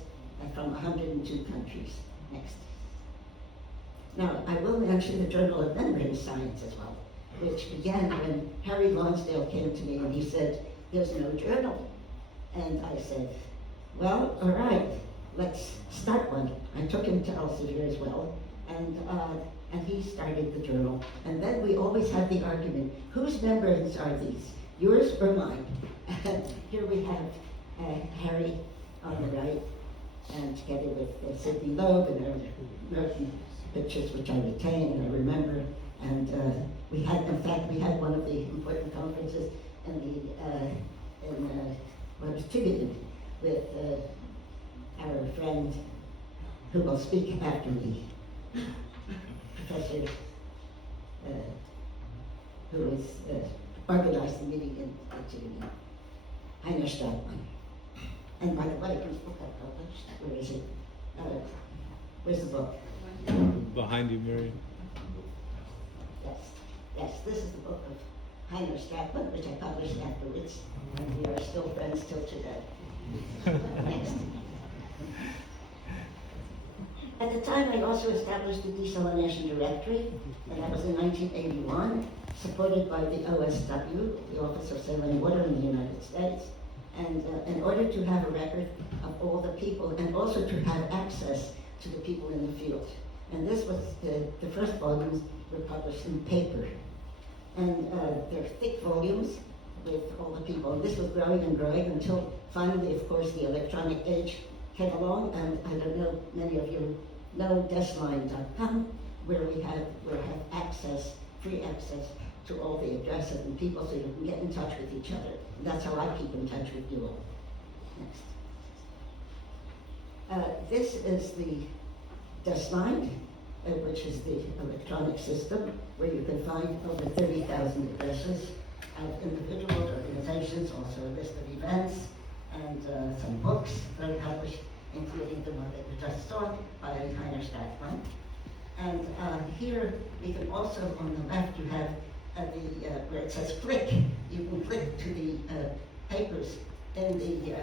from 102 countries. Next. Now, I will mention the Journal of Membrane Science as well, which began when Harry Lonsdale came to me and he said, there's no journal. And I said, well, all right, let's start one. I took him to Elsevier as well, and he started the journal. And then we always had the argument, whose membranes are these, yours or mine? And here we have Harry on the right, and together with Sidney Loeb and American pictures which I retain and I remember. And we had, in fact, we had one of the important conferences in Tübingen with our friend who will speak after me, Professor who was organized the meeting in Tübingen, Heiner Stratmann. And by the way, whose book I published? Where is it? Where's the book? Behind you, Miriam. Yes, this is the book of Heiner Stratman, which I published afterwards, and we are still friends till today. Next. At the time, I also established the desalination directory, and that was in 1981, supported by the OSW, the Office of Saline Water in the United States, and in order to have a record of all the people, and also to have access to the people in the field. And this was, the first volumes were published in paper. And they're thick volumes with all the people. And this was growing and growing until finally, of course, the electronic age came along, and I don't know, many of you know Desline.com, where we have access, free access to all the addresses and people, so you can get in touch with each other. And that's how I keep in touch with you all. Next. This is the Desline, which is the electronic system where you can find over 30,000 addresses of individuals, organizations, also a list of events, and some books that are published, including the one that we just saw by Heiner Stratman. And here we can also, on the left, you have where it says click. You can click to the papers in the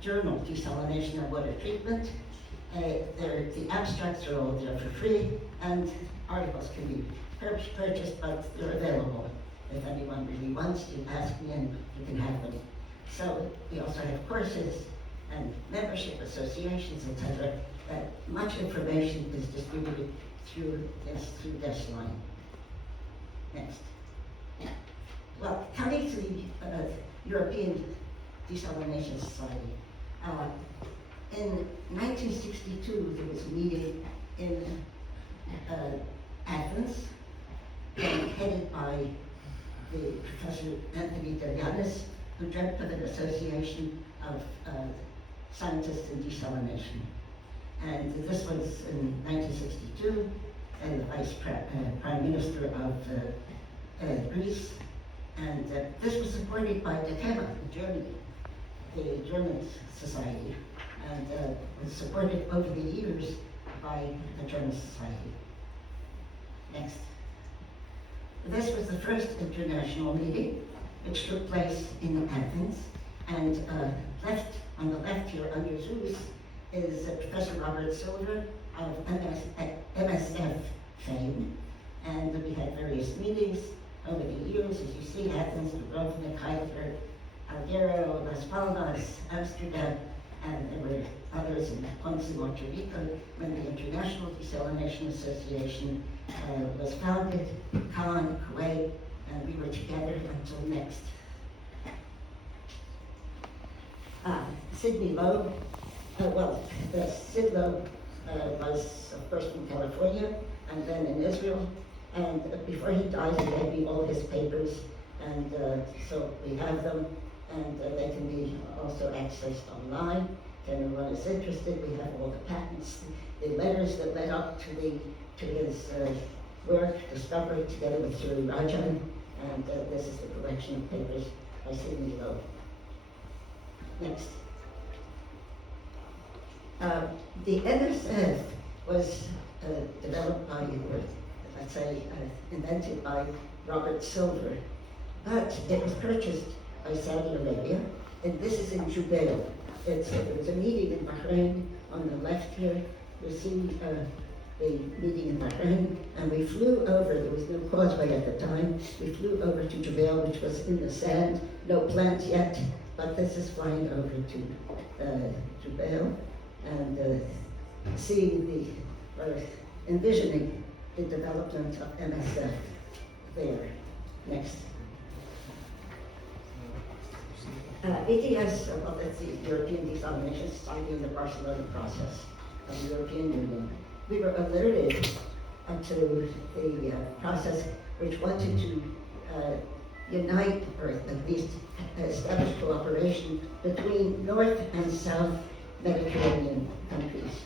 journal, Desalination and Water Treatment. The abstracts are all there for free, and articles can be purchased, but they're available. If anyone really wants to, ask me and you can have them. So we also have courses and membership associations, etc. Much information is distributed through Desline. Next. Yeah. Well, coming to the European Desalination Society. In 1962, there was a meeting in Athens, headed by the Professor Anthony Delianis, who dreamt of an association of scientists in desalination. And this was in 1962, and the Vice Prime Minister of Greece. And this was supported by DECEMA in Germany, the German society, and was supported over the years by the German society. Next. This was the first international meeting, which took place in Athens, and on the left here under Zeus is Professor Robert Silver of MSF fame, and we had various meetings over the years, as you see, Athens, Dubrovnik, Heidelberg, Alghero, Las Palmas, Amsterdam, and there were others in Ponce, Puerto Rico, when the International Desalination Association was founded, Cannes, Kuwait, and we were together until next. Sidney Loeb, Sid Loeb was first in California and then in Israel, and before he died, he gave me all his papers, and so we have them, and they can be also accessed online. If anyone is interested, we have all the patents, the letters that led up to his work, discovery, together with Suri Rajan, and this is the collection of papers by Sidney Loeb. Next. The NSF was developed by, or let's say, invented by Robert Silver, but it was purchased by Saudi Arabia, and this is in Jubail. There was a meeting in Bahrain on the left here. You see the meeting in Bahrain, and we flew over. There was no causeway at the time. We flew over to Jubail, which was in the sand, no plants yet, but this is flying over to Jubail and seeing or envisioning the development of MSF there. Next. EDS, well, that's the European Desalination Society in the Barcelona process of the European Union. We were alerted to the process which wanted to unite, or at least establish cooperation between North and South Mediterranean countries.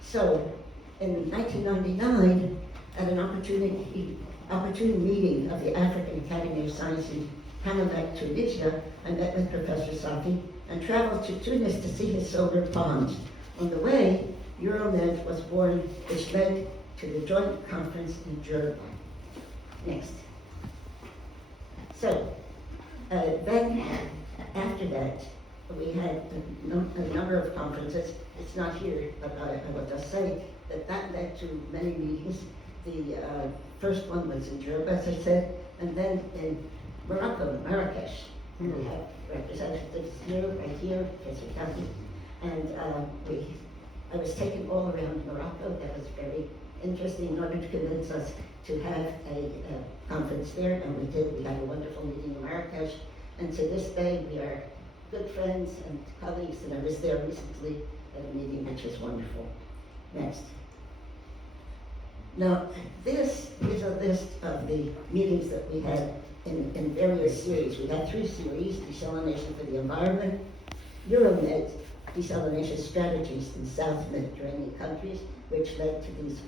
So, in 1999, at an opportune meeting of the African Academy of Science in Hammamet, Tunisia, I met with Professor Safi and traveled to Tunis to see his solar ponds. On the way, Euromed was born, which led to the joint conference in Germany. Next. So, then, after that, we had a number of conferences. It's not here, but I will just say that led to many meetings. The first one was in Germany, as I said, and then in Morocco, Marrakesh. We have representatives here, right here, Professor Kathy, and I was taken all around Morocco. That was very interesting in order to convince us to have a conference there, and we did. We had a wonderful meeting in Marrakesh, and to this day we are good friends and colleagues, and I was there recently at a meeting which was wonderful. Next. Now, this is a list of the meetings that we had in various series. We had 3 series: desalination for the environment, Euromed, desalination strategies in South Mediterranean countries, which led to these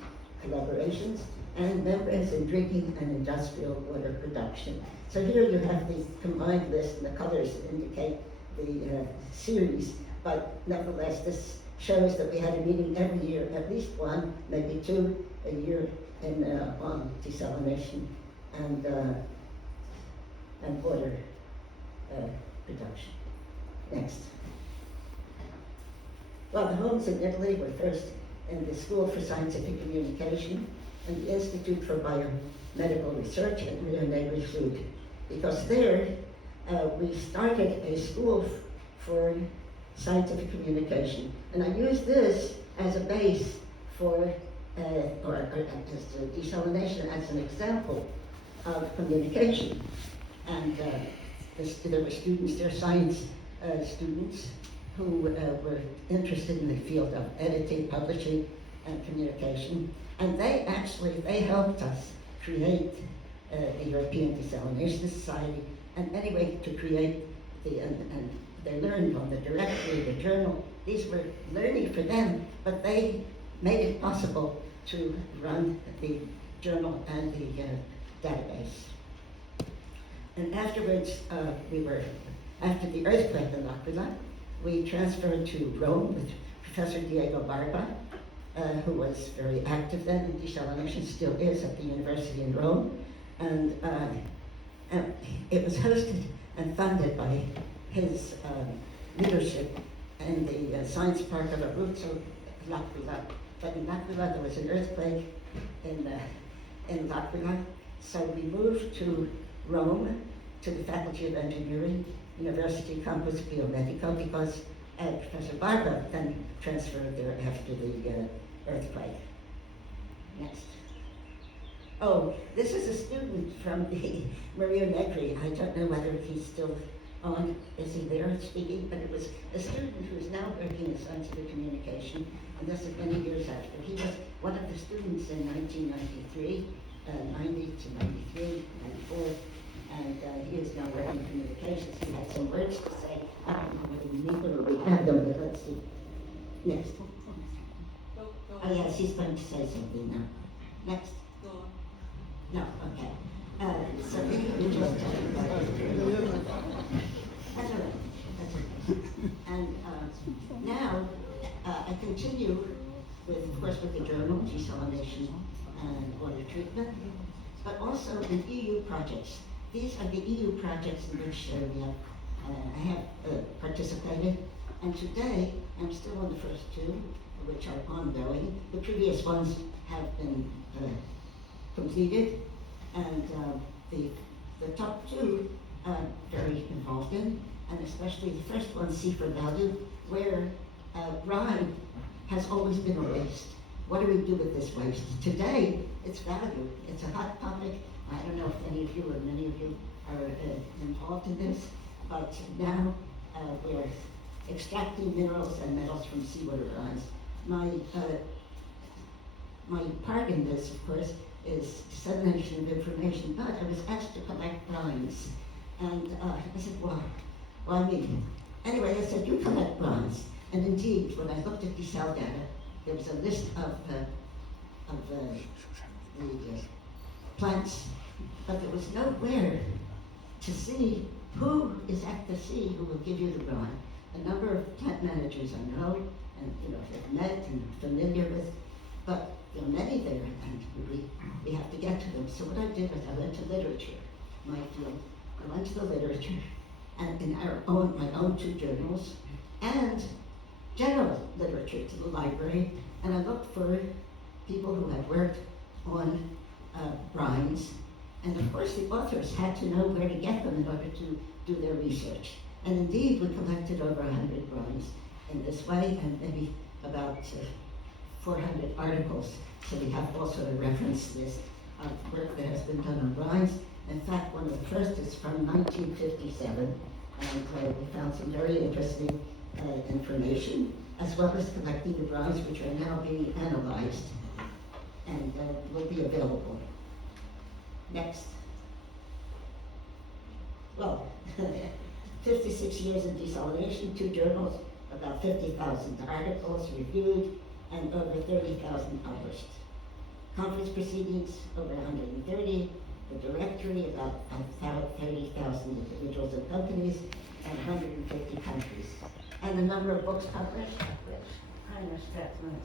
collaborations, and membranes in drinking and industrial water production. So here you have the combined list, and the colors indicate the series, but nevertheless, this shows that we had a meeting every year, at least one, maybe 2 a year, on desalination and water production. Next. Well, the homes in Italy were first in the School for Scientific Communication and the Institute for Biomedical Research at Rio Negri Sud, because there we started a school for scientific communication. And I use this as a base for, or as desalination as an example of communication. And there were students there, science students, who were interested in the field of editing, publishing, and communication. And they helped us create the European Desalination Society, and anyway, to create and they learned on the directory, the journal. These were learning for them, but they made it possible to run the journal and the database. And afterwards, after the earthquake in L'Aquila, we transferred to Rome with Professor Diego Barba, who was very active then in desalination, still is at the university in Rome. And it was hosted and funded by his leadership in the science park of Abruzzo, L'Aquila. But in L'Aquila there was an earthquake in L'Aquila, so we moved to Rome, to the Faculty of Engineering, University Campus Biomedico, because Professor Barba then transferred there after the earthquake. Next. Oh, this is a student from the Rio Negri. I don't know whether he's still on, is he there speaking? But it was a student who is now working in scientific communication, and this is many years after. He was one of the students in 1993, 90 to 93, 94, and he is now working in communications. He had some words to say. I don't know whether we need them or we have them, but let's see. Next. Oh yes, he's going to say something now. Next. No, okay. So we just that's all right. That's all right. And now I continue with, of course, with the journal, desalination and water treatment, but also the EU projects. These are the EU projects in which I have participated, and today I'm still on the first 2, which are ongoing. The previous ones have been completed, and the top 2 I'm very involved in, and especially the first one, C for Value, where brine has always been a waste. What do we do with this waste? Today, it's value. It's a hot topic. I don't know if any of you or many of you are involved in this, but now we're extracting minerals and metals from seawater brines. My part in this, of course, is dissemination of information, but I was asked to collect brines. And I said, well, why me? Anyway, I said, you collect brines. And indeed, when I looked at desal data, there was a list of the plants, but there was nowhere to see who is at the sea who will give you the brine. a number of plant managers I know, and have met and familiar with, but many there, and we have to get to them. So what I did was I went to literature, my field. I went to the literature, and in my own 2 journals, and general literature to the library, and I looked for people who had worked on brines, and of course the authors had to know where to get them in order to do their research. And indeed, we collected over 100 brines in this way, and maybe about 400 articles. So we have also a reference list of work that has been done on brines. In fact, one of the first is from 1957, and we found some very interesting information, as well as collecting the brines which are now being analyzed and will be available. Next. Well, 56 years in desalination, 2 journals, about 50,000 articles reviewed, and over 30,000 published. Conference proceedings, over 130, the directory, about 30,000 individuals and companies, and 150 countries. And the number of books published, which Heiner Strassman,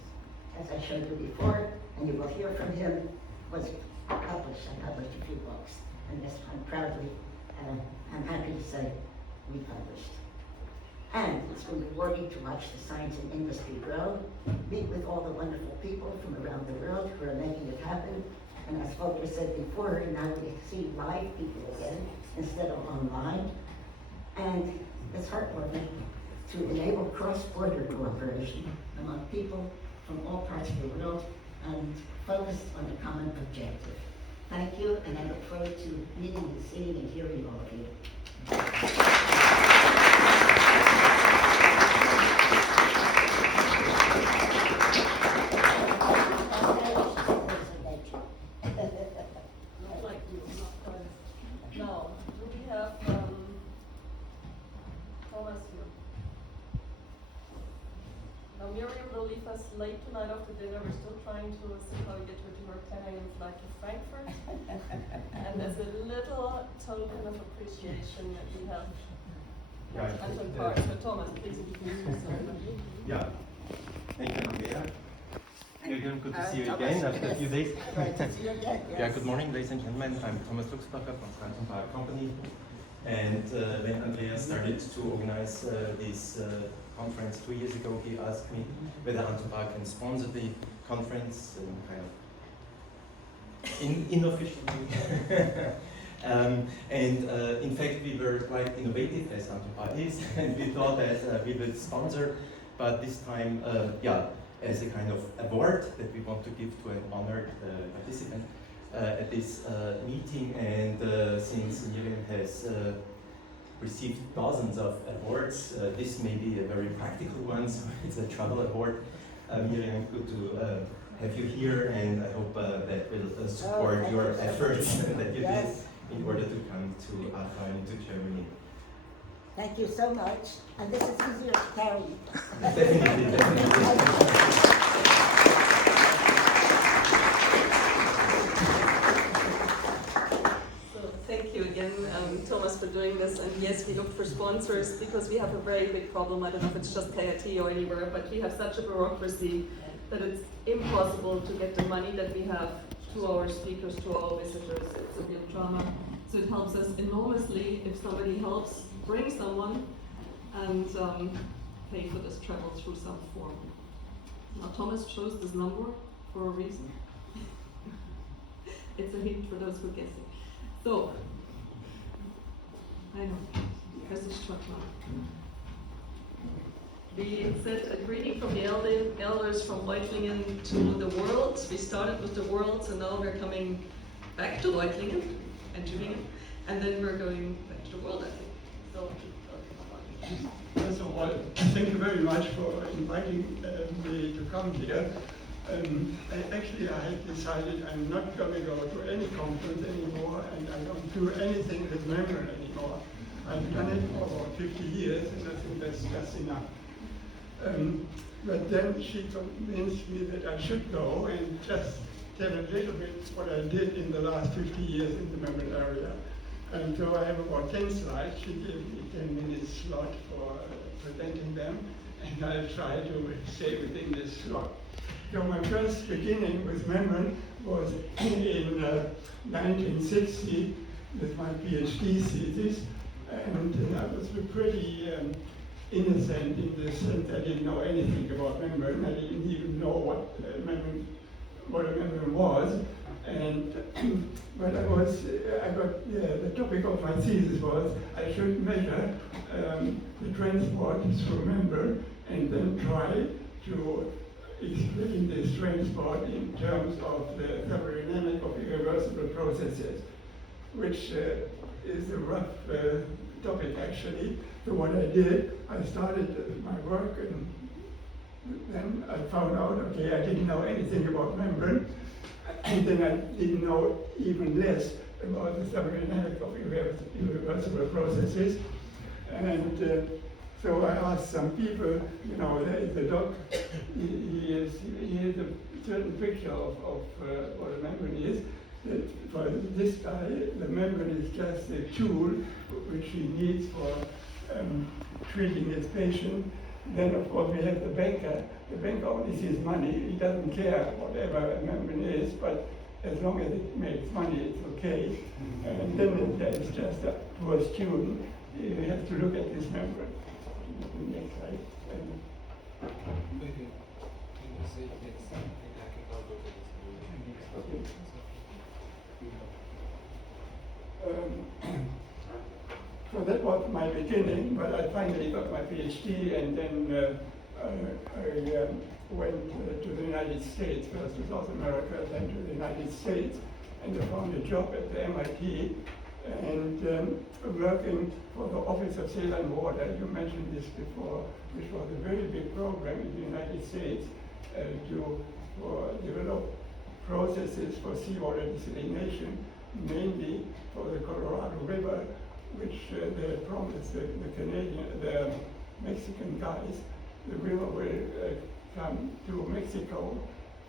as I showed you before, and you will hear from him, was published. I published a few books, and this I'm proudly, I'm happy to say, we published. And it's been rewarding to watch the science and industry grow, meet with all the wonderful people from around the world who are making it happen. And as Volker said before, now we see live people again instead of online. And it's heartwarming to enable cross-border cooperation among people from all parts of the world and focused on a common objective. Thank you, and I look forward to meeting and seeing and hearing all of you. Now, do we have Thomas here? Now, Miriam will leave us late tonight after dinner. We're still trying to see how we get her to her 10 a.m. flight to Frankfurt. And as a little token of appreciation that we have Anton Park. So Thomas, please introduce yourself. Yeah, thank you, Andrea. Good to see you again after a few days. Great to see you again. Yes. Yeah, good morning, ladies and gentlemen. I'm Thomas Luxbacher from Anton Park Company. And when Andrea started to organize this conference 2 years ago, he asked me whether Anton Park can sponsor the conference, kind of unofficially. In fact, we were quite innovative as Anton Park is, and we thought that we would sponsor, but this time, as a kind of award that we want to give to an honored participant at this meeting. And since Miriam has received dozens of awards, this may be a very practical one, so it's a travel award. Miriam, good to have you here, and I hope that will support your efforts that you did in order to come to Aachen, to Germany. Thank you so much. And this is easier to carry. Definitely. So thank you again, Thomas, for doing this. And yes, we look for sponsors because we have a very big problem. I don't know if it's just KIT or anywhere, but we have such a bureaucracy that it's impossible to get the money that we have to our speakers, to our visitors. It's a real drama. So it helps us enormously if somebody helps bring someone and pay for this travel through some form. Now Thomas chose this number for a reason. It's a hint for those who are guessing. So, I know, press the struck now. We said a greeting from the elders from Reutlingen to the world. We started with the world, so now we're coming back to Reutlingen and Tübingen, and then we're going back to the world, I think. So, First of all, thank you very much for inviting me to come here. I had decided I'm not going to go to any conference anymore, and I don't do anything with memory anymore. I've done it for about 50 years, and I think that's just enough. But then she convinced me that I should go and just tell a little bit what I did in the last 50 years in the membrane area. And so I have about 10 slides. She gave me 10 minutes slot for presenting them, and I'll try to stay within this slot. So my first beginning with membrane was in 1960 with my PhD thesis, and I was pretty innocent in the sense I didn't know anything about membrane. I didn't even know what a membrane was. And but the topic of my thesis was I should measure the transport through membrane and then try to explain this transport in terms of the thermodynamic of irreversible processes, which is a rough topic actually. So what I did, I started my work, and then I found out, okay, I didn't know anything about membrane, and then I didn't know even less about the thermodynamics of irreversible processes. And so I asked some people, you know, there is a doc, he has a certain picture of what a membrane is. For this guy, the membrane is just a tool which he needs for treating his patient. Then of course we have the banker. The banker only sees money. He doesn't care whatever a membrane is, but as long as it makes money, it's okay. And then there is just a poor student. He has to look at this membrane. Next slide. So that was my beginning, but I finally got my PhD, and then I went to the United States, first to South America, then to the United States, and I found a job at the MIT, and working for the Office of Saline Water. You mentioned this before, which was a very big program in the United States to develop processes for seawater desalination, mainly for the Colorado River, which they promised the Mexican guys. The river will come to Mexico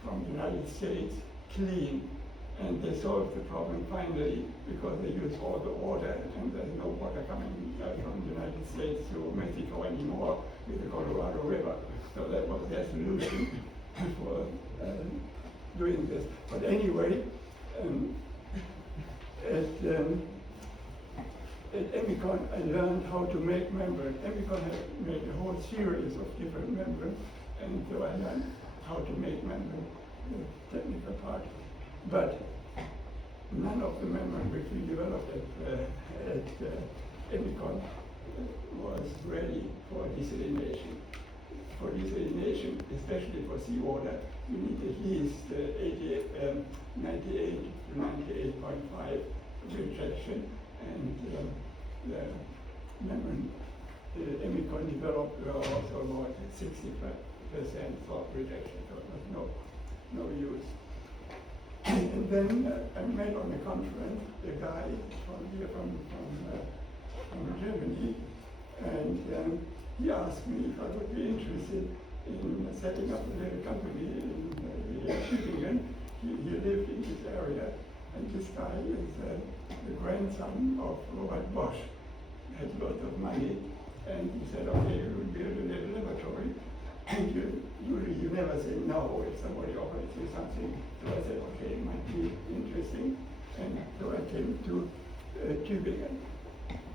from the United States clean. And they solved the problem finally because they used all the water, and there's no water coming from the United States to Mexico anymore with the Colorado River. So that was their solution for doing this. But anyway, at Emicon I learned how to make membrane. Emicon had made a whole series of different membranes, and so I learned how to make membrane, the technical part. But none of the membrane which we developed at Emicon was ready for desalination. For desalination, especially for seawater, you need at least 98 to 98.5 rejection, and the membrane Emicon developed were also about 60% salt rejection, so it was no use. And then I met on a conference a guy from Germany, and he asked me if I would be interested in setting up a little company in Tübingen. He lived in this area, and this guy is the grandson of Robert Bosch, has lots of money, and he said, okay, we will build a little laboratory. And usually you never say no if somebody offers you something. So I said, okay, it might be interesting. And so I came to Tübingen.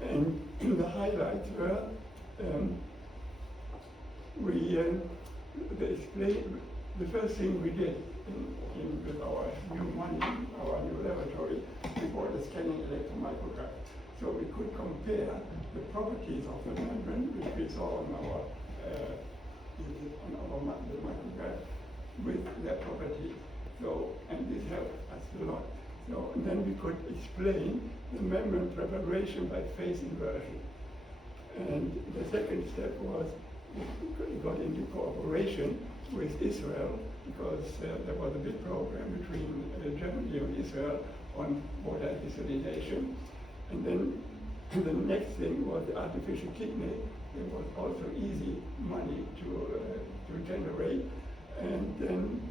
And the highlights were, the first thing we did with our new money, our new laboratory, we bought a scanning electron micrograph. So we could compare the properties of the membrane, which we saw on our micrograph, with their properties. So, and this helped us a lot. So, and then we could explain the membrane preparation by phase inversion. And the second step was we got into cooperation with Israel, because there was a big program between Germany and Israel on water desalination. And then the next thing was the artificial kidney. It was also easy money to generate. And then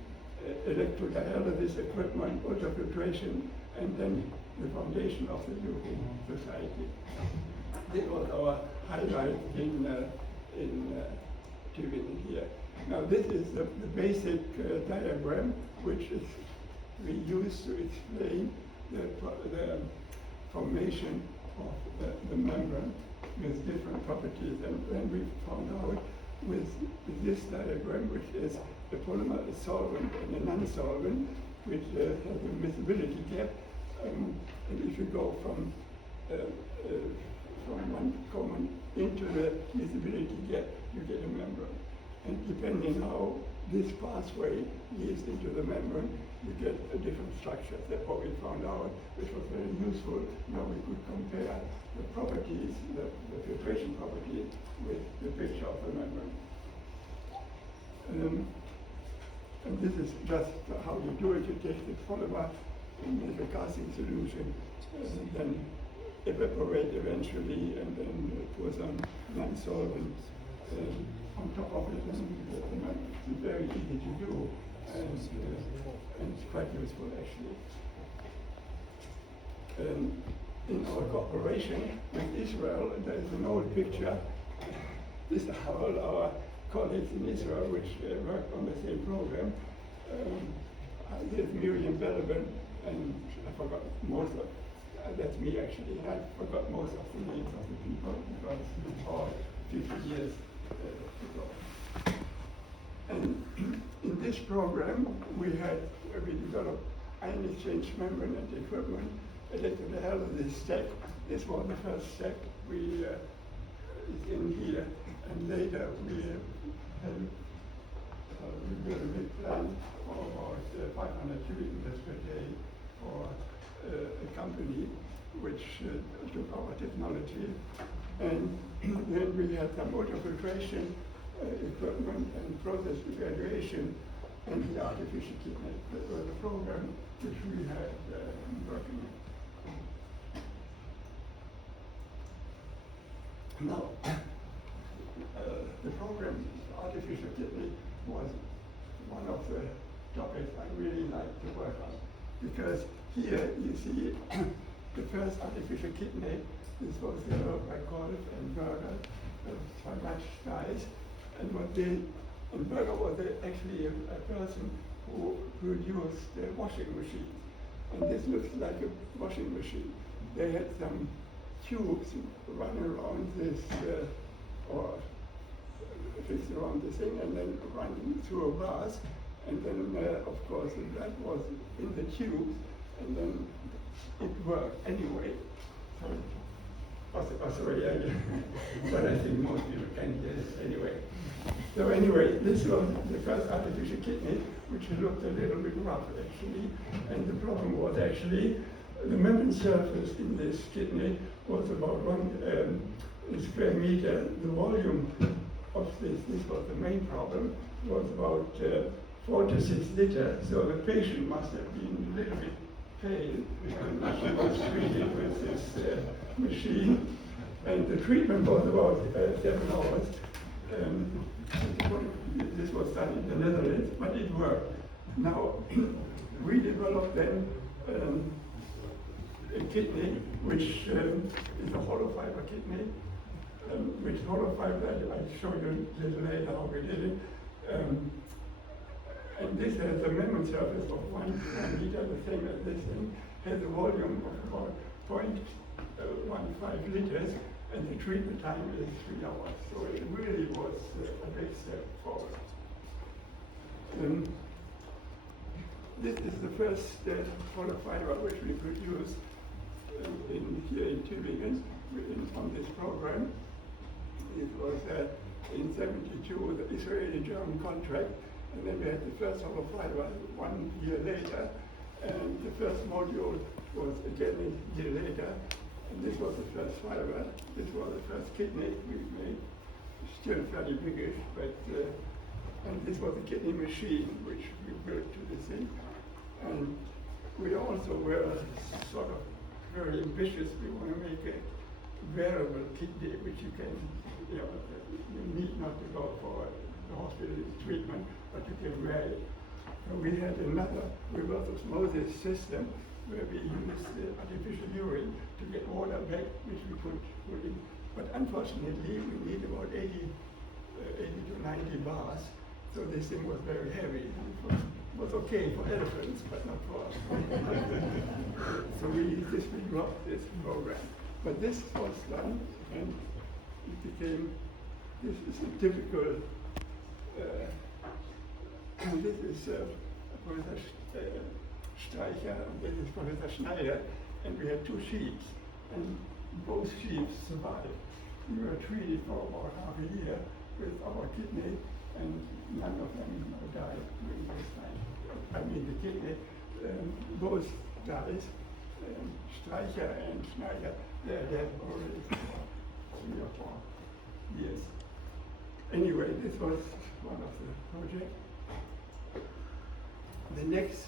electrodialysis equipment, ultrafiltration, and then the foundation of the new society. This was our highlight in Tübingen here. Now this is the basic diagram which is we use to explain the formation of the membrane with different properties. And then we found out with this diagram, which is the polymer is solvent and a non-solvent, which has a miscibility gap. And if you go from one common into the miscibility gap, you get a membrane. And depending how this pathway leads into the membrane, you get a different structure. That's what we found out, which was very useful. Now we could compare the properties, the filtration properties, with the picture of the membrane. And this is just how you do it. You take the polymer in the casting solution, and then evaporate eventually, and then pour some non-solvent on top of it. And it's very easy to do, and it's quite useful actually. In our cooperation with Israel, there is an old picture. These are all our colleagues in Israel which worked on the same program. There's Miriam Belaban, and I forgot most of, that's me actually, I forgot most of the names of the people because it's all 50 years ago. And in this program we developed ion exchange membrane and equipment, electrodialysis step. This was the first step we is in here, and later we built a big plan for about 500 cubic meters per day for a company which took our technology. And then we had some ultrafiltration equipment and process evaluation and the artificial kidney. That was a program which we had working on. Now, the program artificial kidney was one of the topics I really liked to work on, because here you see the first artificial kidney. This was developed by Golf and Berger, much guys, and Berger was actually a person who produced a washing machine, and this looks like a washing machine. They had some tubes run around this, or fixed around the thing, and then running through a glass, and then of course the blood was in the tubes, and then it worked anyway. Sorry, but I think most people can hear this anyway. So anyway, this was the first artificial kidney, which looked a little bit rough actually, and the problem was actually the membrane surface in this kidney was about 1 square meter. The volume of this was the main problem, was about 4 to 6 liters. So the patient must have been a little bit pale because she was treated with this machine. And the treatment was about 7 hours. This was done in the Netherlands, but it worked. Now, we developed then a kidney, which is a hollow fiber kidney, which hollow fiber, I'll show you a little later how we did it. And this has a membrane surface of 1 liter, the same as this thing, has a volume of about 0.15 liters, and the treatment time is 3 hours. So it really was a big step forward. This is the first hollow fiber which we produced here in Tübingen on this program. It was in '72 the Israeli-German contract, and then we had the first hollow fiber 1 year later, and the first module was again a year later, and this was the first fiber. This was the first kidney we made, still fairly biggish, but and this was the kidney machine which we built to the thing. And we also were sort of very ambitious. We want to make a wearable kidney which you can, you need not to go for the hospital treatment, but you can wear it. We had another reverse osmosis system where we used artificial urine to get water back, which we could put in. But unfortunately, we need about 80 to 90 bars, so this thing was very heavy. It was okay for elephants, but not for us. So we dropped this program. But this was done, and it became, this is a typical, this is Professor Streicher, and this is Professor Schneider, and we had two sheep, and both sheep survived. We were treated for about half a year with our kidney, and none of them died during this time. I mean the kidney, both guys, Streicher and Schneider, they're dead already for 3 or 4 years. Anyway, this was one of the projects. The next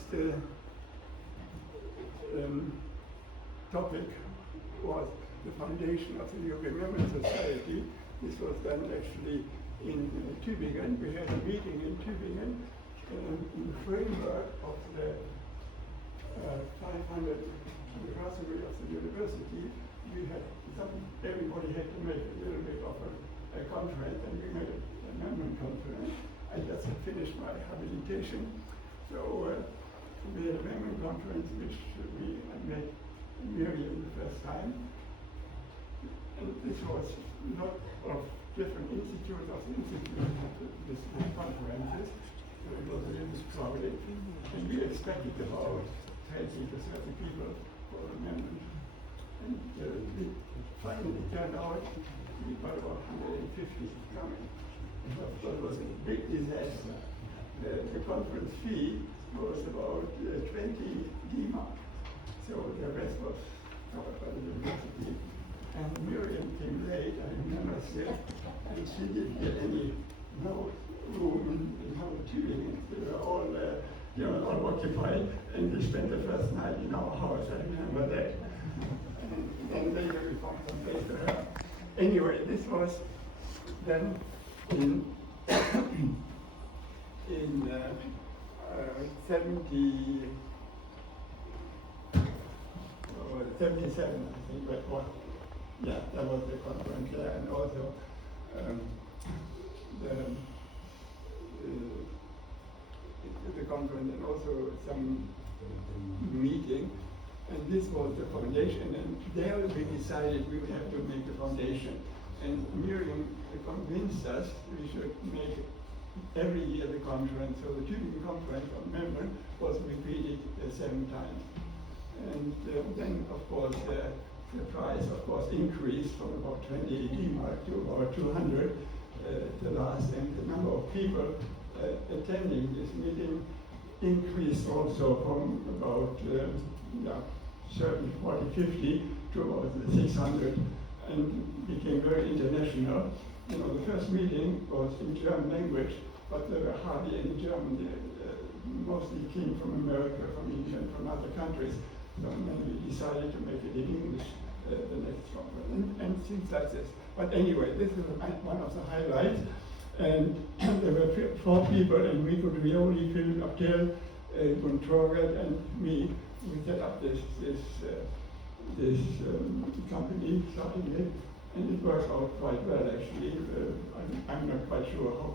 topic was the foundation of the European Memory Society. This was done actually in Tübingen. We had a meeting in Tübingen in the framework of the 500th anniversary of the university. We had everybody had to make a little bit of a conference, and we made a memory conference. I just had finished my habilitation, so we had a memory conference which I met Miriam the first time. And this was not of different institutes of the institute, this conferences, so it was a little bit crowded. And we expected about 20 to 30 people for a memory. And it finally turned out we got about 150 coming. It was a big disaster. The conference fee was about 20 D-mark. So the rest was covered by the university. And Miriam came late, I remember still, and she didn't get any room in our Tübingen. They were all, all occupied, and we spent the first night in our house, I remember that. And then later we found some place for her. Anyway, this was then in 77, I think that was. Yeah, that was the conference there, and also the conference, and also some meeting. And this was the foundation, and there we decided we would have to make a foundation. And Miriam convinced us we should make every year the conference. So the Tübingen conference on memory was repeated 7 times. And then, of course, the price, of course, increased from about 20 D-mark to about 200 the last, and the number of people attending this meeting increased also from about 30, 40, 50 to about 600, and became very international. You know, the first meeting was in German language, but there were hardly any German. Mostly came from America, from India, and from other countries. So then we decided to make it in English the next conference, and things like this. But anyway, this is one of the highlights. And there were 4 people, and we could really fill Abdel, Guntorget, and me. We set up this company, starting it, and it worked out quite well actually. I'm not quite sure how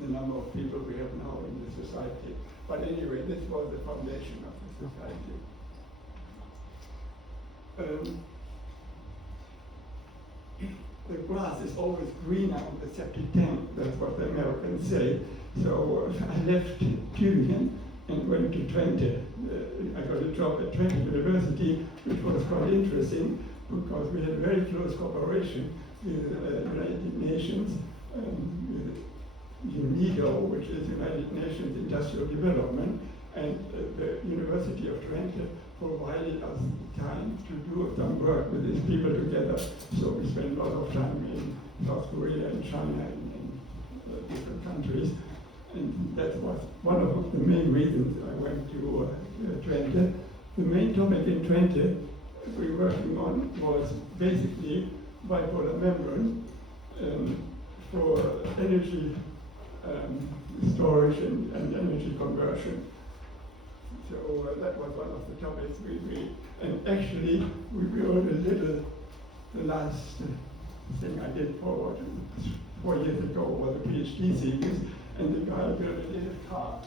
the number of people we have now in the society. But anyway, this was the foundation of the society. The grass is always greener on the septic tank, that's what the Americans say. So I left Tübingen and went to Twente. I got a job at Twente University, which was quite interesting because we had very close cooperation with the United Nations, with UNIDO, which is United Nations Industrial Development, and the University of Twente provided us time to do some work with these people together. So we spent a lot of time in South Korea and China and different countries. And that was one of the main reasons I went to Twente. The main topic in Twente we were working on was basically bipolar membrane for energy storage and energy conversion. version. So that was one of the topics and actually we wrote the last thing I did for 4 years ago was a PhD thesis, and the guy built a little car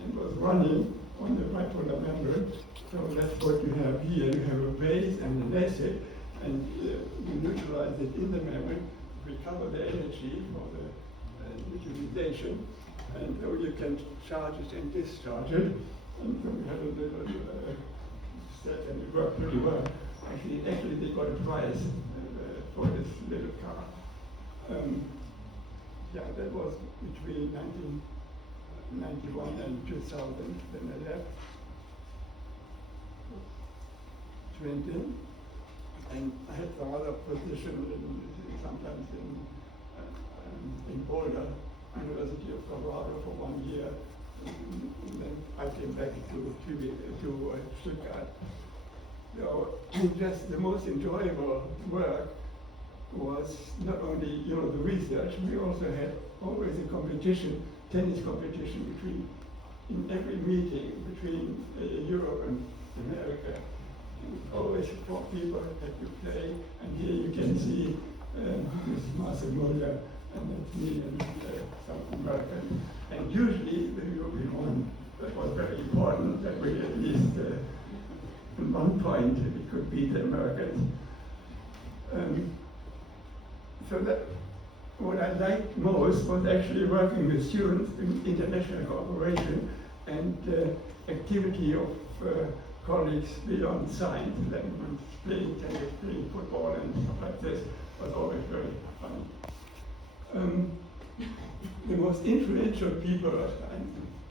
and was running on the bipolar membrane. So that's what you have here. You have a base and an acid, and you neutralize it in the membrane, recover the energy for the utilization, and so you can charge it and discharge it. And so we had a little set, and it worked pretty well. Actually, they got a prize for this little car. Yeah, that was between 1991 and 2000. Then I left Trenton, and I had some other position sometimes in Boulder, University of Colorado for 1 year. And then I came back to Stuttgart. So just the most enjoyable work was not only the research. We also had always a competition, tennis competition in every meeting between Europe and America. Always 4 people that you play, and here you can see this Marcel Muller, and that's me and some American. And usually the European one, that was very important, that we at least at one point we could beat the Americans. So that what I liked most was actually working with students in international cooperation and activity of colleagues beyond science, like playing tennis, playing football and stuff like this was always very fun. The most influential people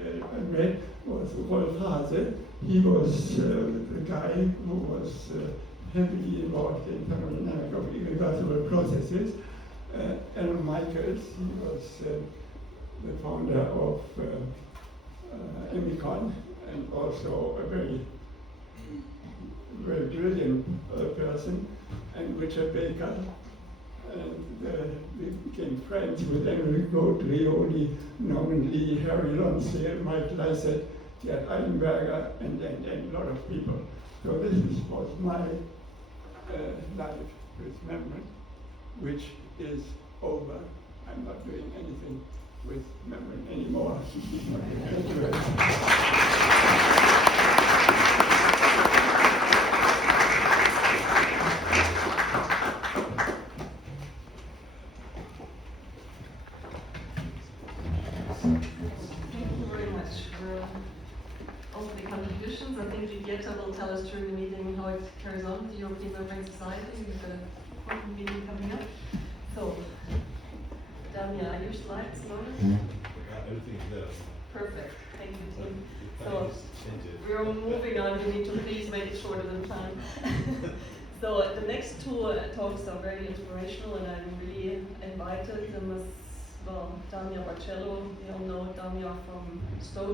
I read was Rolf Hase. He was the guy who was heavily involved in thermodynamic of irreversible processes. Alan Michaels, he was the founder of Emicon, and also a very brilliant person, and Richard Baker. And we became friends with Enrico Drioli, Norman Lee, Harry Lonsdale, Mike Lyset, Gerd Eilenberger, and a lot of people. So this was my life with membrane, which is over. I'm not doing anything with membrane anymore. Thank you very much. I think Julieta will tell us during the meeting how it carries on with the European Membrane Society with the important meeting coming up. So, Damia, are your slides loaded? Everything's there. Perfect. Thank you, team. So, we're moving on. You need to please make it shorter than planned. So, the next 2 talks are very inspirational, and I'm really invited them as well. Damia Barcello, you all know Damia from Stoke.